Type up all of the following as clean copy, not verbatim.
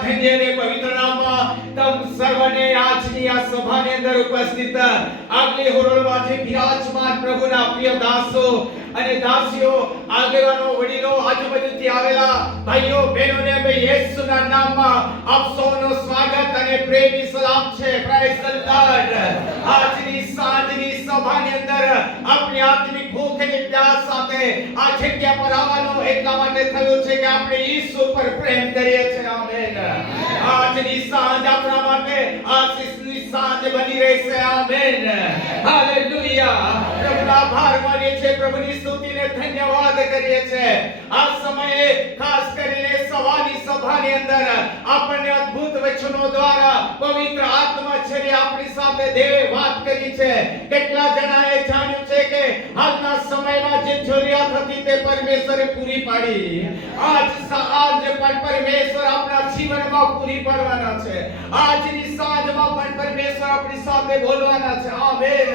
ધન્ય અને પવિત્ર નામમાં તમ સર્વને આજની આ સભાની અંદર ઉપસ્થિત આગલી હોરળમાં જે બિરાજમાન પ્રભુના પ્રિય દાસો અને દાસીઓ, આગેવાનો, વડીલો, આજુબાજુથી આવેલા ભાઈઓ બહેનોને અમે યેસુના નામમાં આપ સૌનું સ્વાગત અને પ્રેમી સલામ છે. Praise the lord. આજની સાંજની સભાની અંદર આપણી આત્મિક ભૂખ અને પ્યાસ સાથે આ જગ્યા પર આવવાનો એટલા માટે થયું છે કે આપણે ઈસુ પર પ્રેમ કરીએ છીએ. આમેન. આજની સાંજ આપણા માટે આશીષની સાંજ બની રહેશે. આમેન. હાલેલુયા. પ્રભુનો આભાર માનીએ છીએ, પ્રભુની સ્તુતિને ધન્યવાદ કરીએ છીએ. આ સમયે ખાસ કરીને સવારની સભાની અંદર આપણને અદ્ભુત વચનો દ્વારા પવિત્ર આત્માશ્ચર્ય આપણી સાથે દેવે વાત કરી છે. કેટલા જણાએ જાણ્યું છે કે હાલના સમયમાં જે જરૂરિયાત હતી તે પરમેશ્વરે પૂરી પાડી. આજ પણ પરમેશ્વર આપણા જીવનમાં પૂરી પાડવાના છે. આજની સાંજમાં પણ પરમેશ્વર આપણી સાથે બોલવાના છે. આમેન.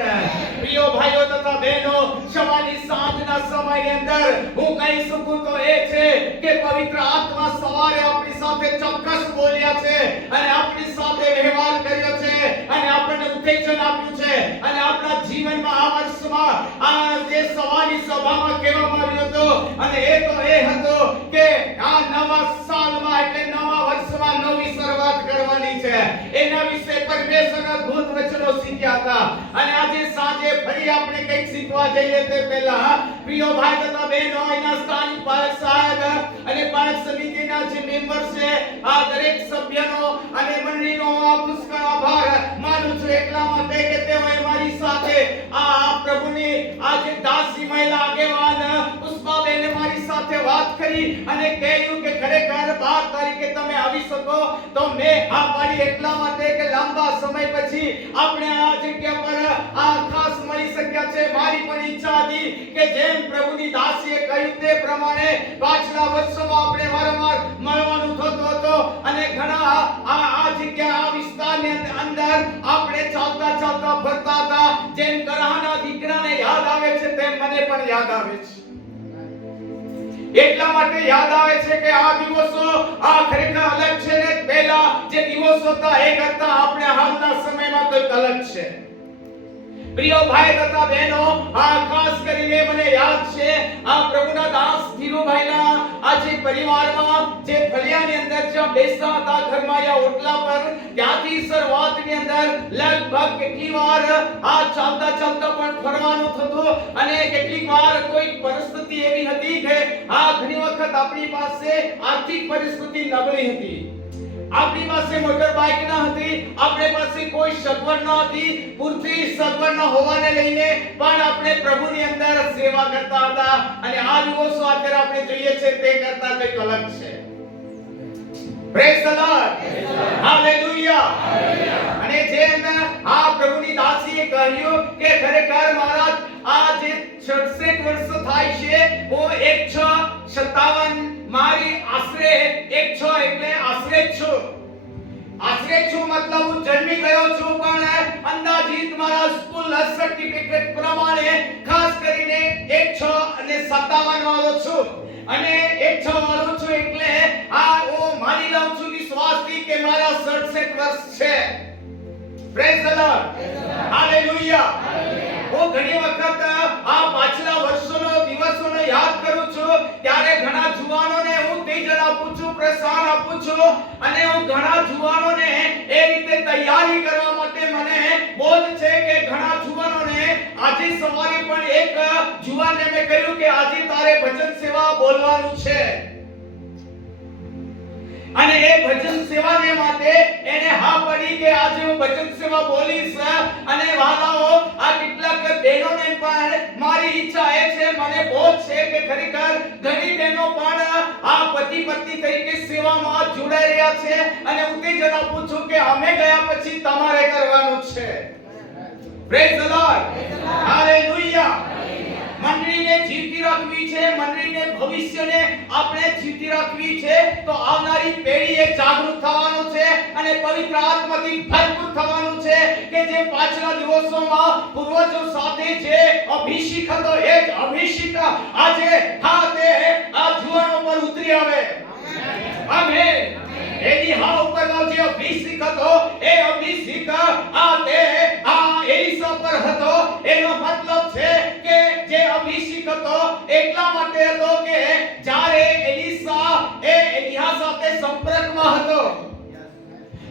પ્રિય ભાઈઓ તથા બહેનો, સવારની સાંજના સમયની અંદર હું કહી શકું તો એ છે કે પવિત્ર આત્મા સવારે આપણી સાથે ચોક્કસ બોલ્યા છે અને આપણી સાથે વ્યવહાર કર્યો છે અને આપણને ઉત્તેજન આપ્યું છે. અને આપણા જીવનમાં આ વર્ષમાં આ જે સવારની સભામાં કહેવામાં આવ્યું હતું અને એ તો એ હતો કે આ નવા સાલમાં એટલે નવા વર્ષમાં નવી શરૂઆત કરવાની છે. એના વિશે પરમેશ્વરના અદ્ભુત વચનો શીખ્યા હતા. અને આજે સાંજે ફરી આપણે કંઈક શીખવા જઈએ તે પહેલા પ્રિય ભાઈ તથા બહેનો, અહીંના સ્થાનિક પાલક સાહેબ અને પાલક સમિતિના જે મેમ્બર છે, આ દરેક સભ્યનો અને મંડળીનો આ પુષ્કળ આભાર માનું છું એટલા માટે કે તેઓએ મારી સાથે આ પ્રભુની આ જે દાસી મહિલા આગેવાન પુષ્પાબેને મારી સાથે વાત કરી અને કહ્યું કે ખરેખર 12 તારીખે તમે આવી શકો તો મેં આ પાડી એટલા માટે કે લાંબા સમય પછી આપણે આ જગ્યા પર આ ખાસ મળી શક્યા છે. મારી પણ ઈચ્છા હતી કે જેમ પ્રભુની દાસીએ કહ્યું તે પ્રમાણે પાછલા વર્ષોમાં આપણે વારંવાર મળવાનું થતું હતું અને ઘણા આ જગ્યા આ વિસ્તારની અંદર આપણે ચાલતા ચાલતા ફરતા હતા. જેમ કરાહના દીકરાને યાદ આવે છે તેમ મને પણ યાદ આવે છે. એટલા માટે યાદ આવે છે કે આ દિવસો આ ખરેખર અલગ છે ને પહેલા જે દિવસો હતા એ કરતા આપણે હાલના સમયમાં કંઈક અલગ છે. પ્રિય ભાઈ તથા બહેનો, આ ખાસ કરીને મને યાદ છે આ પ્રભુના દાસ ધીરુભાઈના આ જે પરિવારમાં જે ફળિયાની અંદર જ્યાં બેસતા હતા ઘરમાં યા ઓટલા પર, ત્યાંથી શરૂઆતની અંદર લગભગ કેટલી વાર આ ચાલતા ચાલતા પણ ફરવાનું થતું અને કેટલીક વાર કોઈ પરિસ્થિતિ એવી હતી કે આ ઘણી વખત આપણી પાસે આર્થિક પરિસ્થિતિ નબળી હતી. આપણી પાસે મોટર બાઇક ન હતી, આપણી પાસે કોઈ સગવડ ન હતી. પૂરતી સગવડ ન હોવાને લઈને પણ આપણે પ્રભુની અંદર સેવા કરતા હતા અને આ દિવસો અત્યારે આપણે જોઈએ છે તે કરતા કંઈક અલગ છે. Praise the lord. હાલેલુયા. અને જેમ આ પ્રભુની દાસીએ કહ્યું કે ખરેખર મહારાજ આ જે 66 વર્ષ થાય છે હું 157 મારી આશરે 106 એટલે આશરે છું. આશરે છું મતલબ હું જન્મી ગયો છું પણ અંદાજિત મારા સ્કૂલ સર્ટિફિકેટ પ્રમાણે ખાસ કરીને 106 અને 57 વાળો છું. અને 106 વાળો છું એટલે આ હું માની લઉં છું વિશ્વાસથી કે મારા 67 વર્ષ છે. Praise the lord. હાલેલુયા. હું ઘણી વખત આ પાછલા વર્ષોનો દિવસોને યાદ કરું છું ત્યારે ઘણા જુવાનોને હું તેજ આપું છું, પ્રોત્સાહન આપું છું અને હું ઘણા જુવાનોને એ રીતે તૈયારી કરવા માટે મને બોધ છે કે ઘણા જુવાનોને આજે સવારે પણ એક જુવાનને મેં કહ્યું કે આજે તારે ભજન સેવા બોલવાનું છે અને એ ભજન સેવાને માટે એને હા પડી કે આજે હું ભજન સેવા બોલીશ. અને વાલાઓ આ કેટલાક બહેનોને પણ મારી ઈચ્છા એ છે, મને બોધ છે કે ખરેખર ઘણી બહેનો પણ આ પતિ પત્ની તરીકે સેવામાં જોડાઈ રહ્યા છે અને ઉત્તેજન આપું છું કે અમે ગયા પછી તમારે કરવાનું છે. Praise the lord. હાલેલુયા. મંડળીને જીવતી રાખવી છે, મંડળીને ભવિષ્યને આપણે જીવતી રાખવી છે તો આવનારી પેઢીએ જાગૃત થવાનું છે અને પવિત્ર આત્માથી ભરપૂર થવાનું છે કે જે પાછલા દિવસોમાં પૂર્વજો સાથે જે અભિષેક હતો એ જ અભિષેક આજે તે આ જુવાન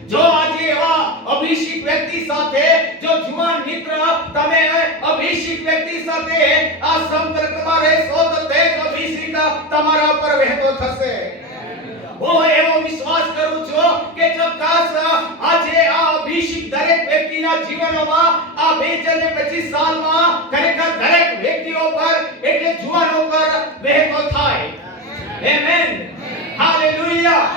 જો આજે એવા અભિષિક વ્યક્તિ સાથે, જો જુવાન મિત્ર તમે અભિષિક વ્યક્તિ સાથે આ સંપર્કમાં રહેશો તો તે અભિષેક તમારા પર વહેતો થશે. હું એવો વિશ્વાસ કરું છું કે ચોક્કસ આજે આ અભિષેક દરેક વ્યક્તિના જીવનમાં આ 2025 સાલમાં ખરેખર દરેક વ્યક્તિઓ પર એટલે જુવાનો પર વહેતો થાય. આમેન. હાલેલુયા.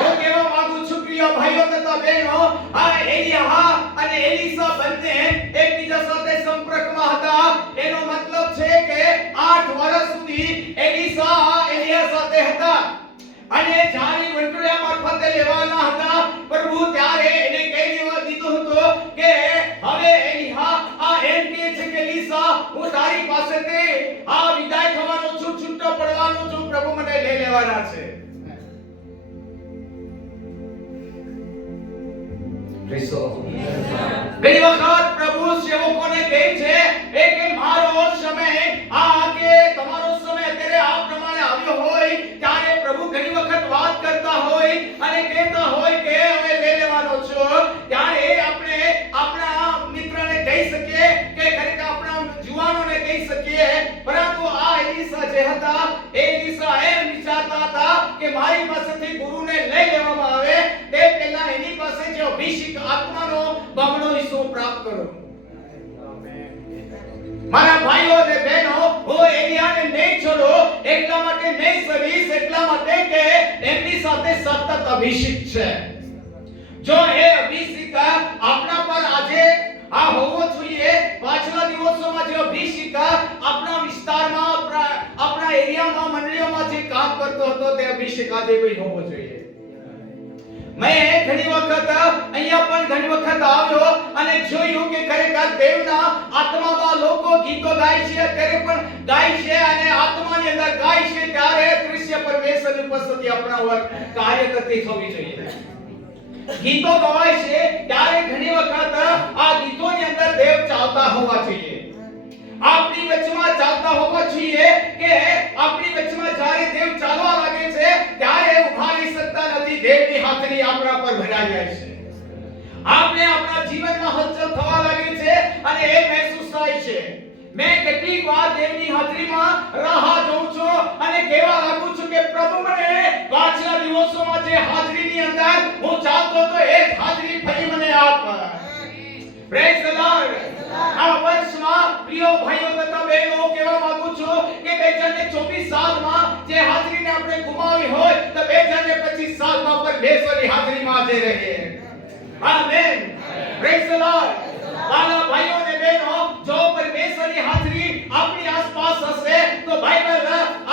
હું કહેવા માંગુ છું પ્રિય ભાઈઓ તથા બહેનો, આ એલિયા અને એલીસા બંને એકબીજા સાથે સંપર્કમાં હતા. એનો મતલબ છે કે 8 વર્ષ સુધી એલીસા એલિયા સાથે હતા અને જ્યારે વંટોળિયા મારફતે લેવાના હતા પ્રભુ ત્યારે એને કહી દેવા દીધું હતું કે હવે એલિયા આ એમ કહે છે કે એલીસા હું તારી પાસેથી આ વિદાય થવાનો છું, છૂટો પડવાનો છું, પ્રભુ મને લઈ લેવાના છે. ઘણી વખત પ્રભુ સેવકોને કહે છે કે મારો સમય આ કે તમારો સમય અત્યારે આ પ્રમાણે આવ્યો હોય ત્યારે પ્રભુ ઘણી વખત વાત કરતા હોય અને કહેતા હોય કે હવે લઈ લેવાનો છો. ત્યારે આપણે આપણા મિત્રને કહી શકીએ કે ખરેખર આપણા જુવાનોને કહી શકીએ, પરંતુ આ એલીસા જે હતા, એલીસા એમ વિચારતા હતા કે મારી પાસેથી ગુરુને લઈ લેવામાં આવે તે પહેલા એની પાસે જે અભિષેક આત્માનો બમણો હિસ્સો પ્રાપ્ત કરો. મારા ભાઈઓ અને બહેનો, હું એલિયાને નહીં છોડો, એટલા માટે નહીં સરીશ, એટલા માટે કે એમની સાથે સતત અભિષેક છે. જો એ અભિષેક આપણા પર આજે આ હોવો જોઈએ, પાછલા દિવસોમાં જે અભિષેક આપણા વિસ્તારમાં, આપણા એરિયામાં, મંડળીઓમાં જે કામ કરતો હતો તે અભિષેક આજે કોઈ હોવો જોઈએ. મેં ઘણી વખત અહીંયા પણ ઘણી વખત આવ્યો અને જોયું કે ખરેખર દેવના આત્મામાં લોકો ગીતો ગાય છે, અત્યારે પણ ગાય છે અને આત્માની અંદર ગાય છે, ત્યારે દૃશ્ય પરમેશ્વરની ઉપસ્થિતિ આપણા ઉપર કાર્ય કરતી થવી જોઈએ. ગીતો ગવાય છે ત્યારે ઘણી વખત આ ગીતોની અંદર દેવ ચાલતા હોવા જોઈએ, આપણી વચમાં ચાલતા હોવા જોઈએ કે આપણી વચમાં જ્યારે દેવ ચાલવા લાગે છે ત્યારે ઊભા રહી શકતા નથી. દેવની હાજરી આપણા પર ભરાઈ જાય છે, આપણે આપણા જીવનમાં હલચલ થવા લાગે છે અને એ મહેસૂસ થાય છે. મેં કેટલીક વાર દેવની હાજરીમાં રાહ જોઉં છું અને કહેવા લાગુ છું કે પ્રભુ મને પાછલા દિવસોમાં જે હાજરીની અંદર હું ચાલતો હતો એ જ હાજરી ફરી મને આપ. Praise the lord. આ વર્ષમાં પ્રિય ભાઈઓ તથા બહેનો કહેવા માંગુ છું કે 2024 સાલમાં જે હાજરીને આપણે ગુમાવી હોય તો 2025 સાલમાં પરમેશ્વરની હાજરીમાં હાજર રહીએ. આમેન. Praise the lord. વાલા ભાઈઓ અને બહેનો, જો પરમેશ્વરની હાજરી આપણી આસપાસ હશે તો બાઇબલ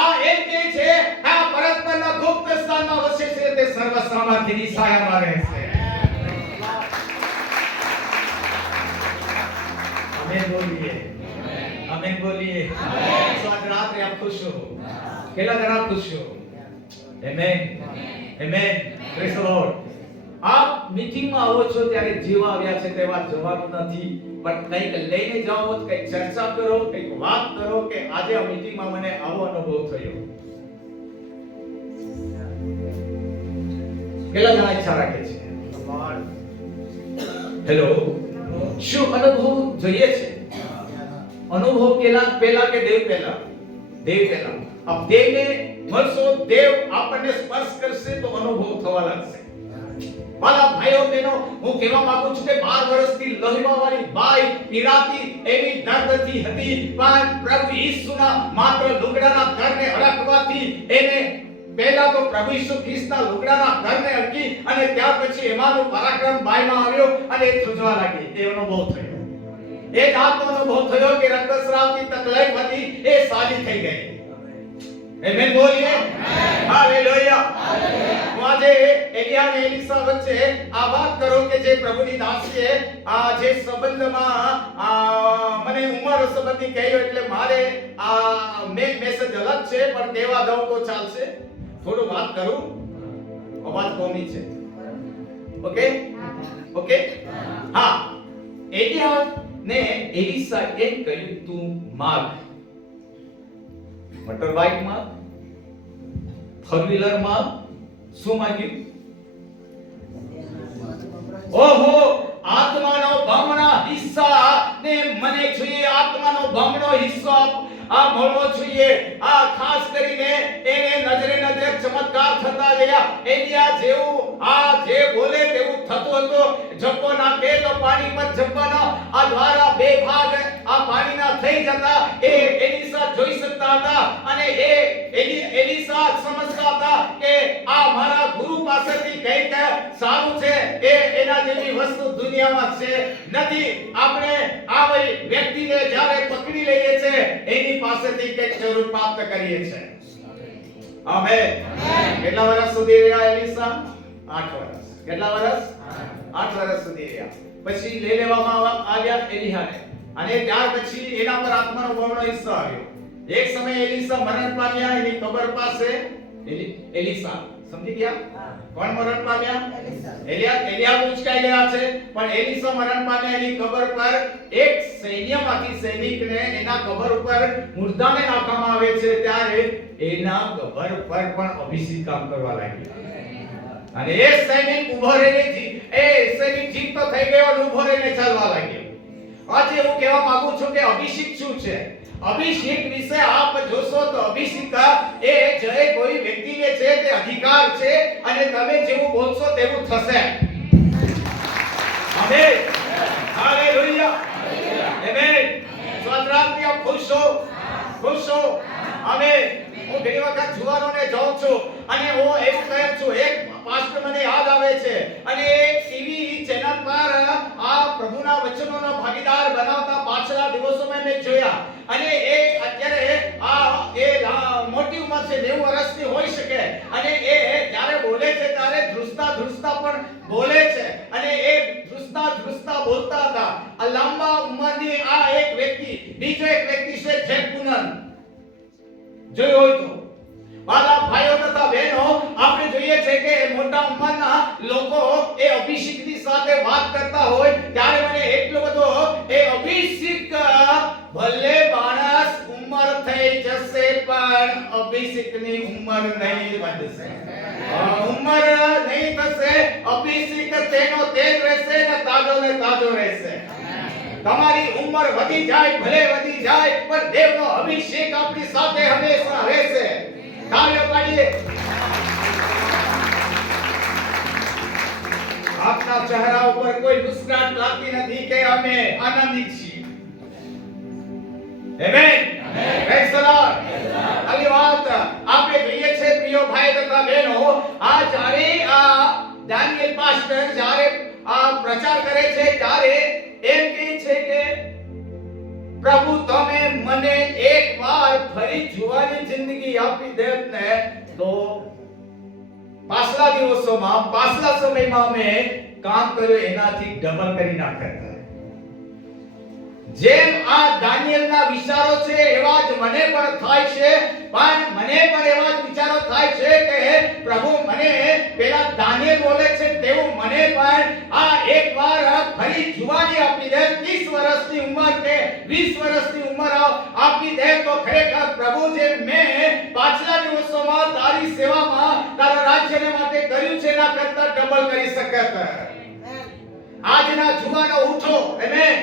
આ એમ કહે છે આ પરતના ગુપ્ત સ્થાનમાં વસે છે તે સર્વ સામર્થ્યની છાયામાં રહેશે. आमेन बोलिए. आमेन बोलिए. तो आज रात में आप खुश हो, केला जरा खुश हो. Amen. Amen. Praise the lord. આપ મીટિંગમાં આવો છો ત્યારે જેવા આવ્યા છે તેવા જવાનું નથી, પણ કંઈક લઈને જાઓ, કંઈક ચર્ચા કરો, કંઈક વાત કરો કે આજે આ મીટિંગમાં મને આવો અનુભવ થયો. કેટલા જણા ઈચ્છા રાખે છે? હેલો. શું અનુભવ જોઈએ છે? અનુભવ પહેલા કે દેવ પહેલા? દેવ પહેલા. अब દેવને મળશો, દેવ આપણને સ્પર્શ કરશે તો અનુભવ થવા લાગશે. મારા ભાઈઓ બહેનો, હું કહેવા માંગુ છું કે 12 વર્ષથી લોહીવાળી બાઈ પીડાતી એવી દર્દથી હતી, પણ પ્રભુ ઈસુના માત્ર લુગડાના ઘરને હરખવાથી એને પહેલા તો પ્રભુ ઈસુ ખ્રિસ્તના લુગડાના ઘરને હરકી અને ત્યાર પછી એમાંનો પરાક્રમ બાઈમાં આવ્યો અને એ થૂજવા લાગી. એ અનુભવ થયો. એક આત્મનો અનુભવ થયો કે રક્તસ્રાવની તકલીફ હતી એ સારી થઈ ગઈ. આમેન બોલીએ. હાલેલુયા. આજે એલિયા અને એલીસા વચ્ચે આ વાત કરો કે જે પ્રભુની દાસીએ આ જે સંબંધમાં મને ઉંમર સંબંધી કહ્યું એટલે મારે આ મેસેજ અલગ છે પણ દેવા દઉં તો ચાલશે. થોડું વાત કરું, અવાજ કોમી છે. Okay okay. હા, એલિયા ને એલીસા એમ કહ્યું તું માગ. મોટર બાઇક માં, ફોર વ્હીલર માં શું માંગ્યું? ઓહો, આત્માનો બમણો હિસ્સા ને મને જોઈએ, આત્માનો બમણો હિસ્સો આ મળવો જોઈએ. આ ખાસ કરીને એને નજરે નજરે ચમત્કાર થતા ગયા. એલિયા જેવું આ જે બોલે તેવું થતું હતું. જપ્પો નાખે તો પાણી પર જપ્પાનો આ દ્વારા બે ભાગ આ પાણીના થઈ જતા. એ એલિસા જોઈ શકતા હતા અને એ એલિસા સમજતા હતા કે આ મારા ગુરુ પાસેથી કંઈક સારું છે. એના જેવી વસ્તુ દુનિયામાં છે નથી. આપણે આવી વ્યક્તિને જ્યારે પકડી લઈએ છે એની પાસેથી કંઈક જરૂર પ્રાપ્ત કરીએ છે. આમેન. કેટલા વર્ષ સુધી રહ્યા એલિસા? 8 વર્ષ. કેટલા વર્ષ? 8 વર્ષ સુધી રહ્યા. પછી લઈ લેવામાં આવ્યા એલિયાને અને ત્યાર પછી એના પર આત્માનો બમણો હિસ્સો આવ્યો. એક સમય એલિસા મરણ પામ્યા. એની કબર પાસે એલિસા સમજી ગયા? કોણ મરણ પામ્યા? એલિયા ઉચકાઈ ગયા છે, પણ એલિસા મરણ પામ્યા. એની કબર પર એક સૈન્યમાંથી સૈનિકને એના કબર ઉપર મુર્દાને નાખવામાં આવે છે. ત્યારે એના કબર પર પણ અભિષેક કામ કરવા લાગ્યા અને એ સૈનિક ઉભો રહીને જીતતો થઈ ગયો અને ઉભો રહીને ચાલવા લાગ્યો. આજે હું કહેવા માંગુ છું કે અભિષેક શું છે? અભિષેક વિશે આપ જોશો તો અભિષેક એ જે કોઈ વ્યક્તિને છે તે અધિકાર છે અને તમે જેવું બોલશો તેવું થશે. આમેન. હાલેલુયા. આમેન. સ્વાતંત્ર્ય આપ ખુશ છો? આમેન. હું ઘણી વખત જુવાનોને જોઉં છું અને હું એવું કહું છું. એક પાસ્ટર મને યાદ આવે છે અને ટીવી ચેનલ પર આ પ્રભુના વચનોનો ભાગીદાર બનાવતા પાછલા દિવસોમાં મેં જોયા અને એ અત્યારે મોટી ઉંમર છે, 90 વર્ષની હોઈ શકે અને એ જ્યારે બોલે છે ત્યારે ધ્રુસતા પણ બોલે છે અને એ ધ્રુસતા બોલતા હતા. આ લાંબા ઉંમરની આ એક વ્યક્તિ, બીજો એક વ્યક્તિ છે જેક પુનન. જોયો હોય તો વાલા ભાઈઓ તથા બહેનો, આપણે જોઈએ છે કે મોટા ઉંમરના લોકો એ અભિષેકની સાથે વાત કરતા હોય ત્યારે મને એટલો બધો એ અભિષેક, ભલે માણસ ઉંમર થઈ જશે પણ અભિષેકની ઉંમર નહીં વધશે. ઉંમર નહીં થશે, અભિષેક તેનો તેજ રહેશે ને તાજો રહેશે. તમારી ઉંમર વધી જાય, ભલે વધી જાય, પણ દેવનો અભિષેક આપણી સાથે હંમેશા રહેશે. તાળીઓ પાડીએ. આપના ચહેરા ઉપર કોઈ મુસ્કરાટ લાગતી નથી કે અમે આનંદિત છીએ. આમેન. Praise the lord. આવી વાત આપણે જોઈએ છે પ્રિય ભાઈ તથા બહેનો. આ જ્યારે આ દાનિયેલ પાસ્ટર જ્યારે આ પ્રચાર કરે છે ત્યારે એમ કહે છે કે પ્રભુ તમે મને એકવાર ફરી જુવાની જિંદગી આપી દેત ને તો પાછલા દિવસોમાં, પાછલા સમયમાં અમે કામ કર્યું એનાથી ડબલ કરી નાખતા. જેમ આ દાનિયેલના વિચારો છે એવા જ મને પણ થાય છે, પણ મને પણ એવા જ વિચારો થાય છે કે પ્રભુ મને પેલા દાનિયેલ બોલે છે તેવું મને પણ આ એકવાર ફરી જુવાની આપી દે. 30 વર્ષની ઉંમર કે 20 વર્ષની ઉંમર આપી દે તો ખરેખર પ્રભુ જે મેં પાછલા દિવસોમાં તારી સેવામાં તારા રાજ્યને માટે કર્યું છે એના કરતા ડબલ કરી શકત. આજના જુવાનો ઉઠો. આમેન.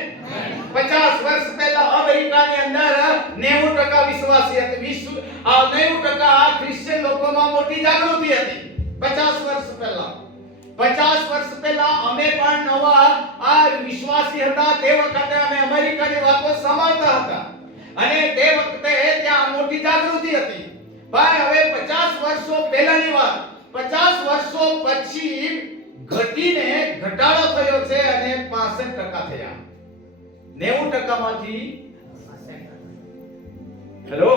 50 વર્ષ પહેલા અમેરિકાની અંદર 90% વિશ્વાસી હતી. 90% ક્રિશ્ચિયન લોકોમાં મોટી જાગૃતિ હતી. 50 વર્ષ પહેલા અમે પણ નવા આ વિશ્વાસી હતા. તે વખતે અમે અમેરિકાની વાતો સાંભળતા હતા અને તે વખતે ત્યાં મોટી જાગૃતિ હતી. પણ હવે 50 વર્ષો પહેલાની વાત, 50 વર્ષો પછી ઘટીને ઘટાડો થયો છે અને 65% થયા. 90% માંથી હેલો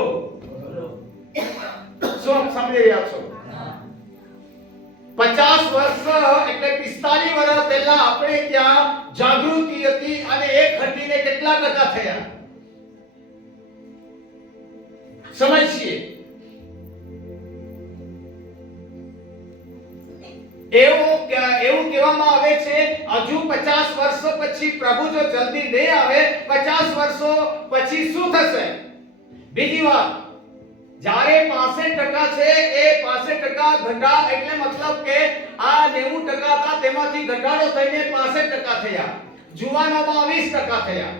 શું સમજી રહ્યા છો? 50 વર્ષ એટલે 45 વર્ષ પહેલા આપણે ત્યાં જાગૃતિ હતી અને એ ઘટીને કેટલા ટકા થયા સમજીએ. એવું કહેવામાં આવે છે હજુ 50 વર્ષો પછી પ્રભુ જો જલ્દી નહીં આવે 50 વર્ષો પછી શું થશે? બીજી વાત, જ્યારે 65% છે એ 65% ઘટા એટલે મતલબ કે આ 90% હતા તેમાંથી ઘટાડો થઈને 65% થયા. જુવાનોમાં 20% થયા.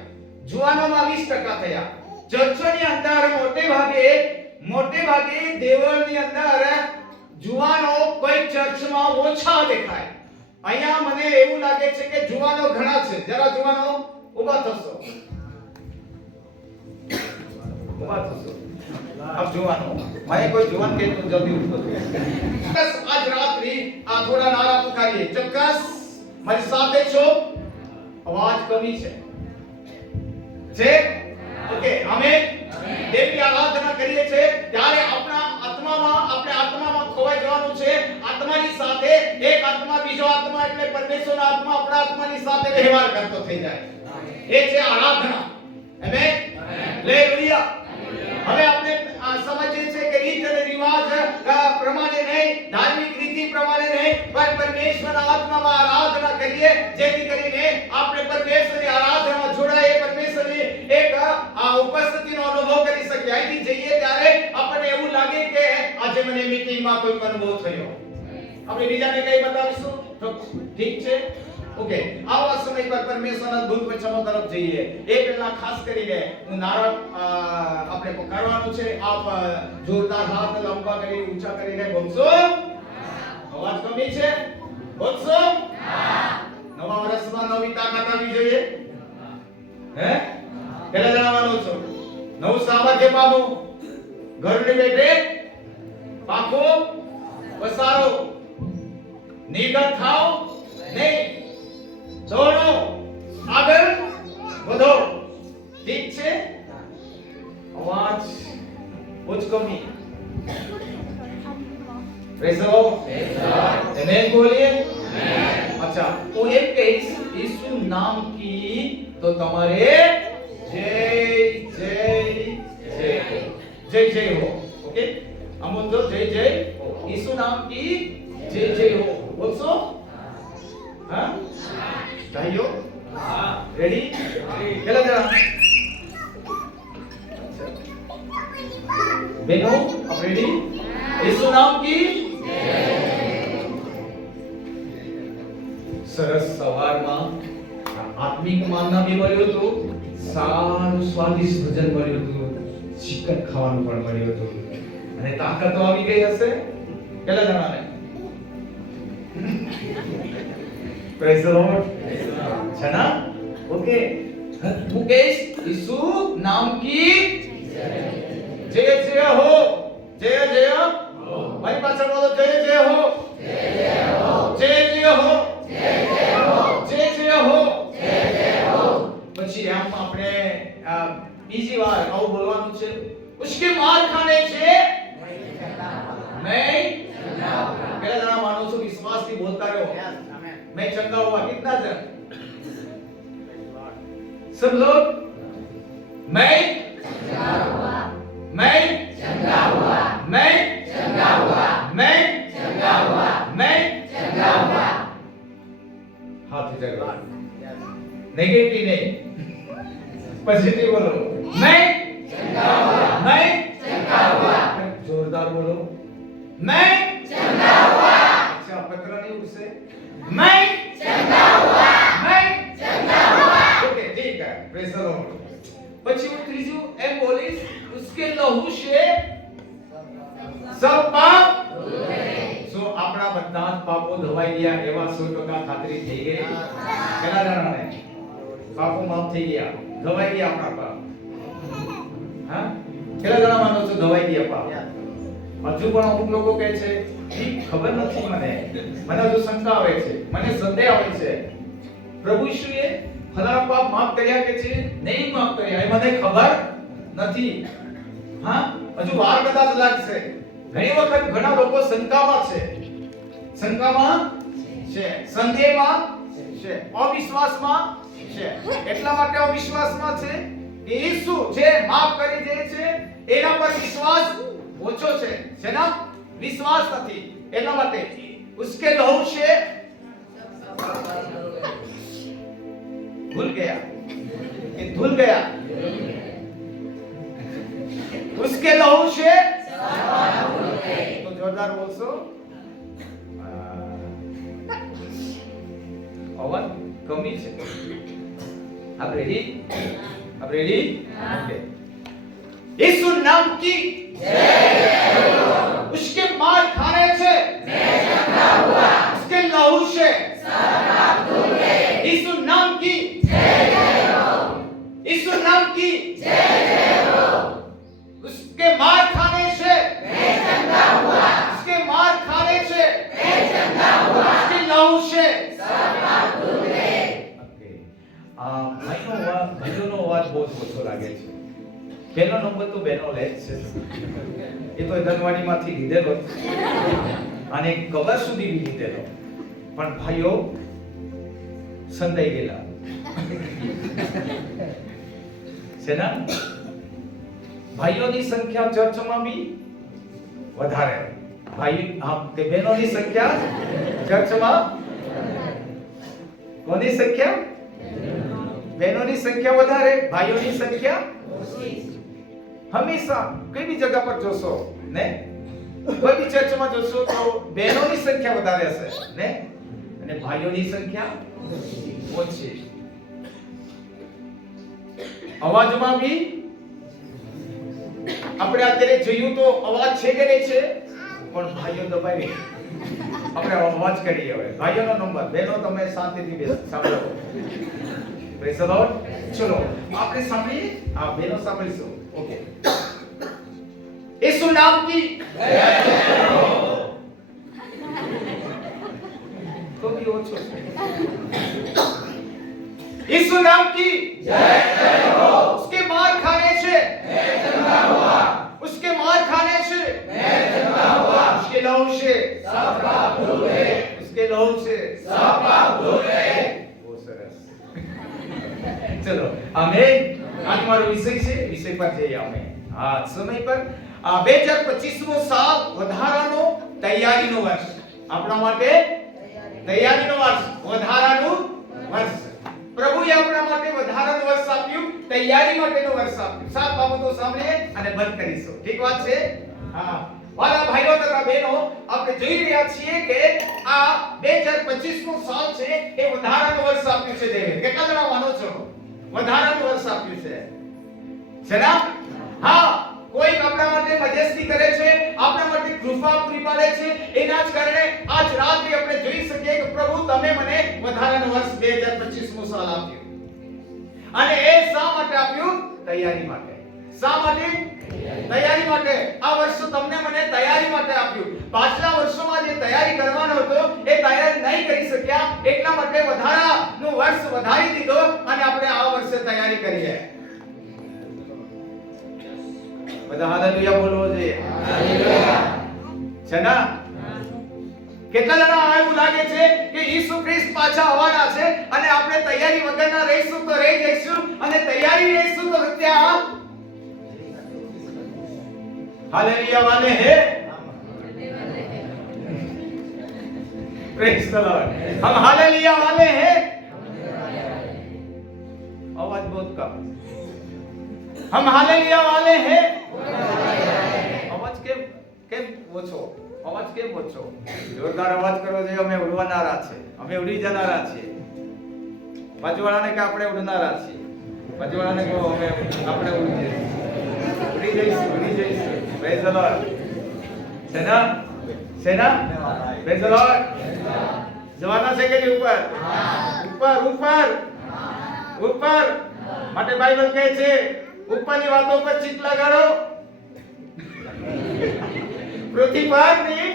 જુવાનોમાં 20% થયા. ચર્ચોની અંદર મોટે ભાગે દેવળની અંદર જુવાનો કોઈ ચર્ચમાં ઓછા દેખાય. અહીંયા મને એવું લાગે છે કે જુવાનો ઘણા છે. જરા જુવાનો ઊભા થશો. अब જુવાનો મને કોઈ જુવાન કે તો જલ્દી ઉઠો. ચોક્કસ આજ રાત્રિ આ થોડા નારા પુકારીએ. ચોક્કસ મારી સાથે છો. અવાજ કમી છે ઓકે. અમે દેવની આરાધના કરીએ છીએ ત્યારે આપણે આત્મામાં ખોવાઈ જવાનું છે. આત્માની સાથે એક આત્મા બીજો આત્મા એટલે પરમેશ્વરનો આત્મા આપણા આત્માની સાથે વ્યવહાર કરતો થઈ જાય. એ છે આરાધના. આમેન. હાલેલુયા. હવે આપણે સમજીએ છીએ કે રીત અને રિવાજ પ્રમાણે નહીં, ધાર્મિક રીતિ પ્રમાણે નહીં, પણ પરમેશ્વરના આત્મામાં આરાધના કરીએ જેથી કરીને આપણે પરમેશ્વરની આરાધનામાં જોડાઈએ, પરમેશ્વરની એક ઉપસ્થિતિનો અનુભવ કરી શકીએ. અહીંથી જઈએ ત્યારે આપણને એવું લાગે કે આજે મને મીટિંગમાં કોઈ અનુભવ થયો. આપણે બીજાને કઈ બતાવીશું તો ઠીક છે ઓકે. આવા સમય પર પરમેશ્વરના અદ્ભુત વચનો તરફ જઈએ. એ પહેલા ખાસ કરીને હું નારા આપણે પુકારવાનું છે. આપ જોરદાર હાથ લંબા કરી ઊંચા કરીને બોલશો. અવાજ કમી છે. બોલશો. નવા વર્ષમાં નવી તાકાત આવી જોઈએ. હે પેલા જણાવવાનું છો. નવું સામર્થ્ય પામો. ઘરને બેઠે પાકો પસારો. નિડર થાઓ નહીં. દોડો. આગળ વધો. ઠીક છે. અવાજ ઓછ કમી. Praise the lord. આમેન બોલીએ. अच्छा तो एक कहिस यीशु नाम की तो તમારે જય हो ओके. हम बोलो जय हो. यीशु नाम की जय हो. बोलसो. हाँ भाइयों रेडी चला जरा बहनों आप रेडी. यीशु नाम की સરસ સવારમાં આત્મિક માનના બી મળ્યું હતું. સારું સ્વાદિષ્ટ ભોજન મળ્યું હતું. ચિકન ખાવાનું પણ મળ્યું હતું અને તાકાત તો આવી ગઈ હશે કેટલા જણાને. Praise the lord. છે ના ઓકે. મુકેશ यीशु नाम की जय हो. जय हो. મારી પાછળ બોલો जय हो. जय हो. પછી આમ આપણે બીજી વાર આવું બોલવાનું છે. उसके मार खाने से मैं પહેલા જણા માનો છો વિશ્વાસથી બોલતા રહો. मैं चंगा हुआ. कितना जन सब लोग मैं चंगा हुआ. मैं चंगा हुआ. मैं चंगा हुआ. मैं चंगा हुआ. मैं चंगा हुआ. हाथ जगह नेगेटिव नहीं पॉजिटिव बोलो. मैं चंगा हुआ. मैं चंगा हुआ. जोरदार बोलो. मैं चंगा हुआ. अच्छा पत्र नहीं उठसे. मैं चंगा हुआ. मैं चंगा हुआ. ओके ठीक है. Praise the Lord. પછી હું ત્રીજું એમ બોલીશ उसके लहू से सब पाप સો આપણા બધા પાપો ધોવાઈ ગયા એવા 100% ખાતરી થઈ ગઈ. કેટલા જણાને પાપો માફ થઈ ગયા ધોવાઈ ગયા આપણા પાપ. હા કેટલા જણા માનો છો ધોવાઈ ગયા પાપ. હજુ પણ અમુક લોકો કહે છે ખબર નથી મને હજુ શંકા આવે છે મને સંદેહ આવે છે પ્રભુ ઈસુએ ફલાણા પાપ માફ કર્યા કે છે નહીં માફ કર્યા એ મને ખબર નથી. હા હજુ વાર કદાચ લાગશે. ઘણી વખત ઘણા લોકો શંકામાં છે સંદેહમાં છે અવિશ્વાસમાં છે. એટલા માટે અવિશ્વાસમાં છે કે ઈસુ જે માફ કરી દે છે એના પર વિશ્વાસ ઓછો છે. જેના વિશ્વાસ નથી એટલા માટે उसके लहू से धुल गया. ये धुल गया. उसके लहू से तो જોરદાર બોલશો. અવાજ કમી છે. आप रेडी? आप रेडी? ओके. यीशु नाम की जय हो. उसके मार खाने से मैं चंगा हुआ. उसके लहू से सब पाप धुल गए. यीशु नाम की जय हो. यीशु नाम की जय हो. उसके मार खाने से मैं चंगा हुआ. उसके मार खाने से मैं चंगा हुआ. उसके लहू से सब पाप धुल गए. ભાઈઓનો અવાજ બહુ ઓછો લાગે છે. પહેલો નંબર તો બહેનો લે છે. એ તો ધનવાણીમાંથી લીધેલો અને કબર સુધી બી લીધેલો, પણ ભાઈઓ સંતાઈ ગયેલા છે ને. ભાઈઓની સંખ્યા ચર્ચમાં બી વધારે, ભાઈ તે બહેનોની સંખ્યા ચર્ચમાં. કોની સંખ્યા? બહેનોની સંખ્યા વધારે, ભાઈઓની સંખ્યા ઓછી. હંમેશા કઈ બી જગ્યા પર જોશો ને, કોઈ બી ચર્ચમાં જોશો તો બહેનોની સંખ્યા વધારે હશે ને, અને ભાઈઓની સંખ્યા ઓછી. અવાજમાં બી આપણે અત્યારે જોયું તો અવાજ છે કે નહીં છે, પણ ભાઈઓ દબાઈ આપણે અવાજ કરીએ. હવે ભાઈઓનો નંબર, બહેનો તમે શાંતિથી બેસો, સાંભળો. Praise the lord. ચલો આપણે સાંભળીએ. આ બેનો સાંભળીશું. ઓકે. यीशु नाम की जय हो. तो भी ओछो છે. यीशु नाम की जय हो. उसके मार खाने से मैं चंगा हुआ. उसके मार खाने से मैं चंगा हुआ. उसके लहू से सब पाप धुल गए. उसके लहू से सब पाप धुल गए. चलो आमेन. आज मारो विषय છે, વિષય પર જઈએ અમે. આ સમય પર 2025 નો સાલ વધારાનો તૈયારીનો વર્ષ. આપણા માટે તૈયારીનો વર્ષ, વધારાનું વર્ષ. પ્રભુએ આપણા માટે વધારાનું વર્ષ આપ્યું, તૈયારી માટેનું વર્ષ આપ્યું. સાત બાબતો સાંભળીએ અને બંધ કરીશું. ઠીક વાત છે? હા. વાલા ભાઈઓ તથા બહેનો, આપણે જોઈ રહ્યા છીએ કે આ 2025 નો સાલ છે એ વધારાનું વર્ષ આપ્યું છે દેવે. કેટલા જણા માનો છો? વધારાનું વર્ષ આપ્યું છે. જનાબ, હા, કોઈ આપણા માટે મધ્યસ્થી કરે છે, આપણા માટે કૃપા પૂરી પાડે છે. એના જ કારણે આજ રાત્રે આપણે જોઈ શકીએ કે પ્રભુ તમે મને વધારાનું વર્ષ 2025 નું સાલ આપ્યું. અને એ શા માટે આપ્યું? તૈયારી માટે. શા માટે? તૈયારી માટે. આ વર્ષ તમને મને તૈયારી માટે આપ્યું. પાછલા વર્ષોમાં જે તૈયારી કરવાનો હતો એ તૈયારી નહીં કરી શક્યા, એટલા માટે વધારાનું વર્ષ વધારી દીધો અને આપણે આ વર્ષે તૈયારી કરીએ. બધા હાલેલુયા બોલવો જોઈએ. હાલેલુયા. છે ને? કેટલા જણા એવું લાગે છે કે ઈસુ ખ્રિસ્ત પાછા આવવાના છે અને આપણે તૈયારી વગરના રહીશું તો રહી જઈશું, અને તૈયારી રહીશું તો ત્યાં हालेलुया वाले हैं. Praise the Lord. हम हालेलुया वाले हैं. आवाज बहुत कम. हम हालेलुया वाले हैं. आवाज કેમ ઓછો? અવાજ કેમ ઓછો? જોરદાર અવાજ કરવો જોઈએ. અમે ઉડવાનારા છે, અમે ઉડી જનારા છીએ. બાજુવાળાને કે આપણે ઉડનારા છીએ. બાજુવાળાને કહો અમે આપણે ઉડી જઈશું. ઉડી જઈશું. Praise the Lord. સેના Praise the Lord. જવાના છે કે ઉપર? ઉપર માટે બાઇબલ કહે છે ઉપરની વાતો પર ચિત્ત લગાડો, પૃથ્વી પર નહીં.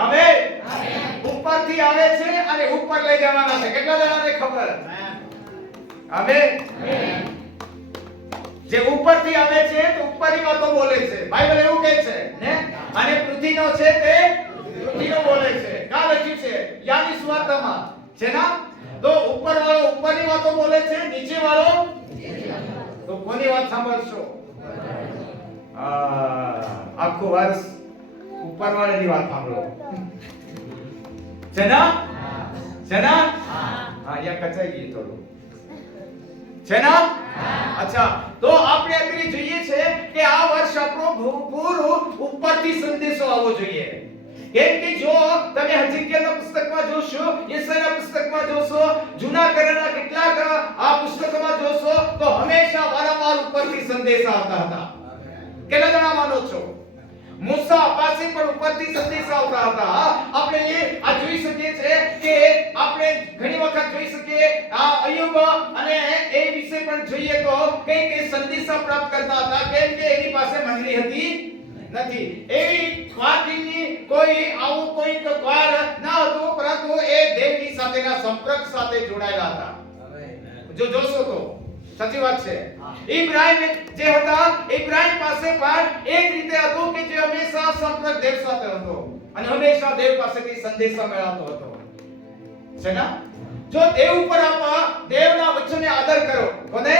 હવે ઉપરથી આવે છે અને ઉપર લઈ જવાના છે. કેટલા જણાને ખબર? આમેન. જે ઉપરથી આવે છે તો ઉપરની વાતો બોલે છે. બાઇબલ એવું કહે છે ને. અને પૃથ્વીનો છે તે પૃથ્વીનો બોલે છે. કા લખ્યું છે? યાની સુવાર્તામાં છે ના. તો ઉપરવાળો ઉપરની વાતો બોલે છે, નીચેવાળો તો કોની વાત સાંભળશો? આખો વર્ષ ઉપરવાળાની વાત સાંભળો. છે ના? હા, યા કચાઈ ગઈ થોડું. છે ને? અચ્છા, તો આપણે અત્યારે જોઈએ છે કે આ વર્ષ આપણો પૂરું ઉપરથી સંદેશો આવવો જોઈએ. કેમ કે જો તમે હજકીયાના પુસ્તકમાં જોશો, યશાયાના પુસ્તકમાં જોશો, જૂના કરારના કેટલાક આ પુસ્તકોમાં જોશો તો હંમેશા વારંવાર ઉપરથી સંદેશ આવતા હતા. કેટલા જણા માનો છો? મૂસા પાસે પણ ઉપરથી સંદેશ આવતા હતા. આપણે આ જોઈ શકીએ છે કે આપણે ઘણી વખત જોઈ શકીએ આ અય્યુબ અને એ વિશે પણ જોઈએ તો કઈ સંદેશા પ્રાપ્ત કરતા હતા. કેમ કે એની પાસે મંડળી હતી નથી. એવી વાતની કોઈ આવું કોઈ દ્વાર ન હતું, પરંતુ એ દેવની સાથેના સંપર્ક સાથે જોડાયેલા હતા. જો જોશો તો સાચી વાત છે. ઇબ્રાહિમ જે હતા, ઇબ્રાહિમ પાસે પણ એક રીતે હતું કે જે હંમેશા સંપર્ક દેવ સાથે હતો અને હંમેશા દેવ પાસેથી સંદેશા મેળવતો હતો. છે ને? જો દેવ ઉપર આપ દેવના વચનને આદર કરો, કોને?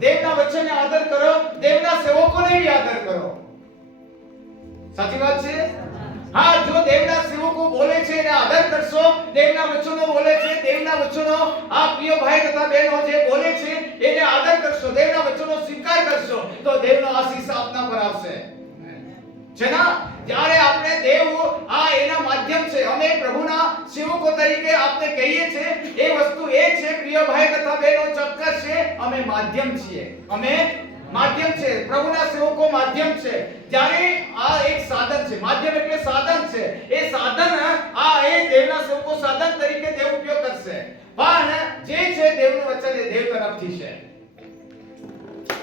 દેવના વચનને આદર કરો, દેવના સેવકોને भी આદર કરો. સાચી વાત છે? હા, જો દેવના સેવકો બોલે છે એને આદર કરશો, દેવના વચનો બોલે છે, દેવના વચનો આ પ્રિય ભાઈ તથા બહેનો જે બોલે છે એને આદર કરશો, દેવના વચનો સ્વીકાર કરશો તો દેવનો આશીષ આપના પર આવશે. છે ને? જ્યારે આપણે દેવ આ એના માધ્યમ છે, અમે પ્રભુના સેવકો તરીકે આપણે કહીએ છે, એ વસ્તુ એ છે પ્રિય ભાઈ તથા બહેનો, ચોક્કસ છે અમે માધ્યમ છીએ. અમે માધ્યમ છે, પ્રભુના સેવકો માધ્યમ છે. જ્યારે આ એક સાધન છે, માધ્યમ એટલે સાધન છે. એ સાધન આ એ દેવના સેવકો સાધન તરીકે દેવ ઉપયોગ કરશે, પણ જે છે દેવનું વચન એ દેવ તરફથી છે.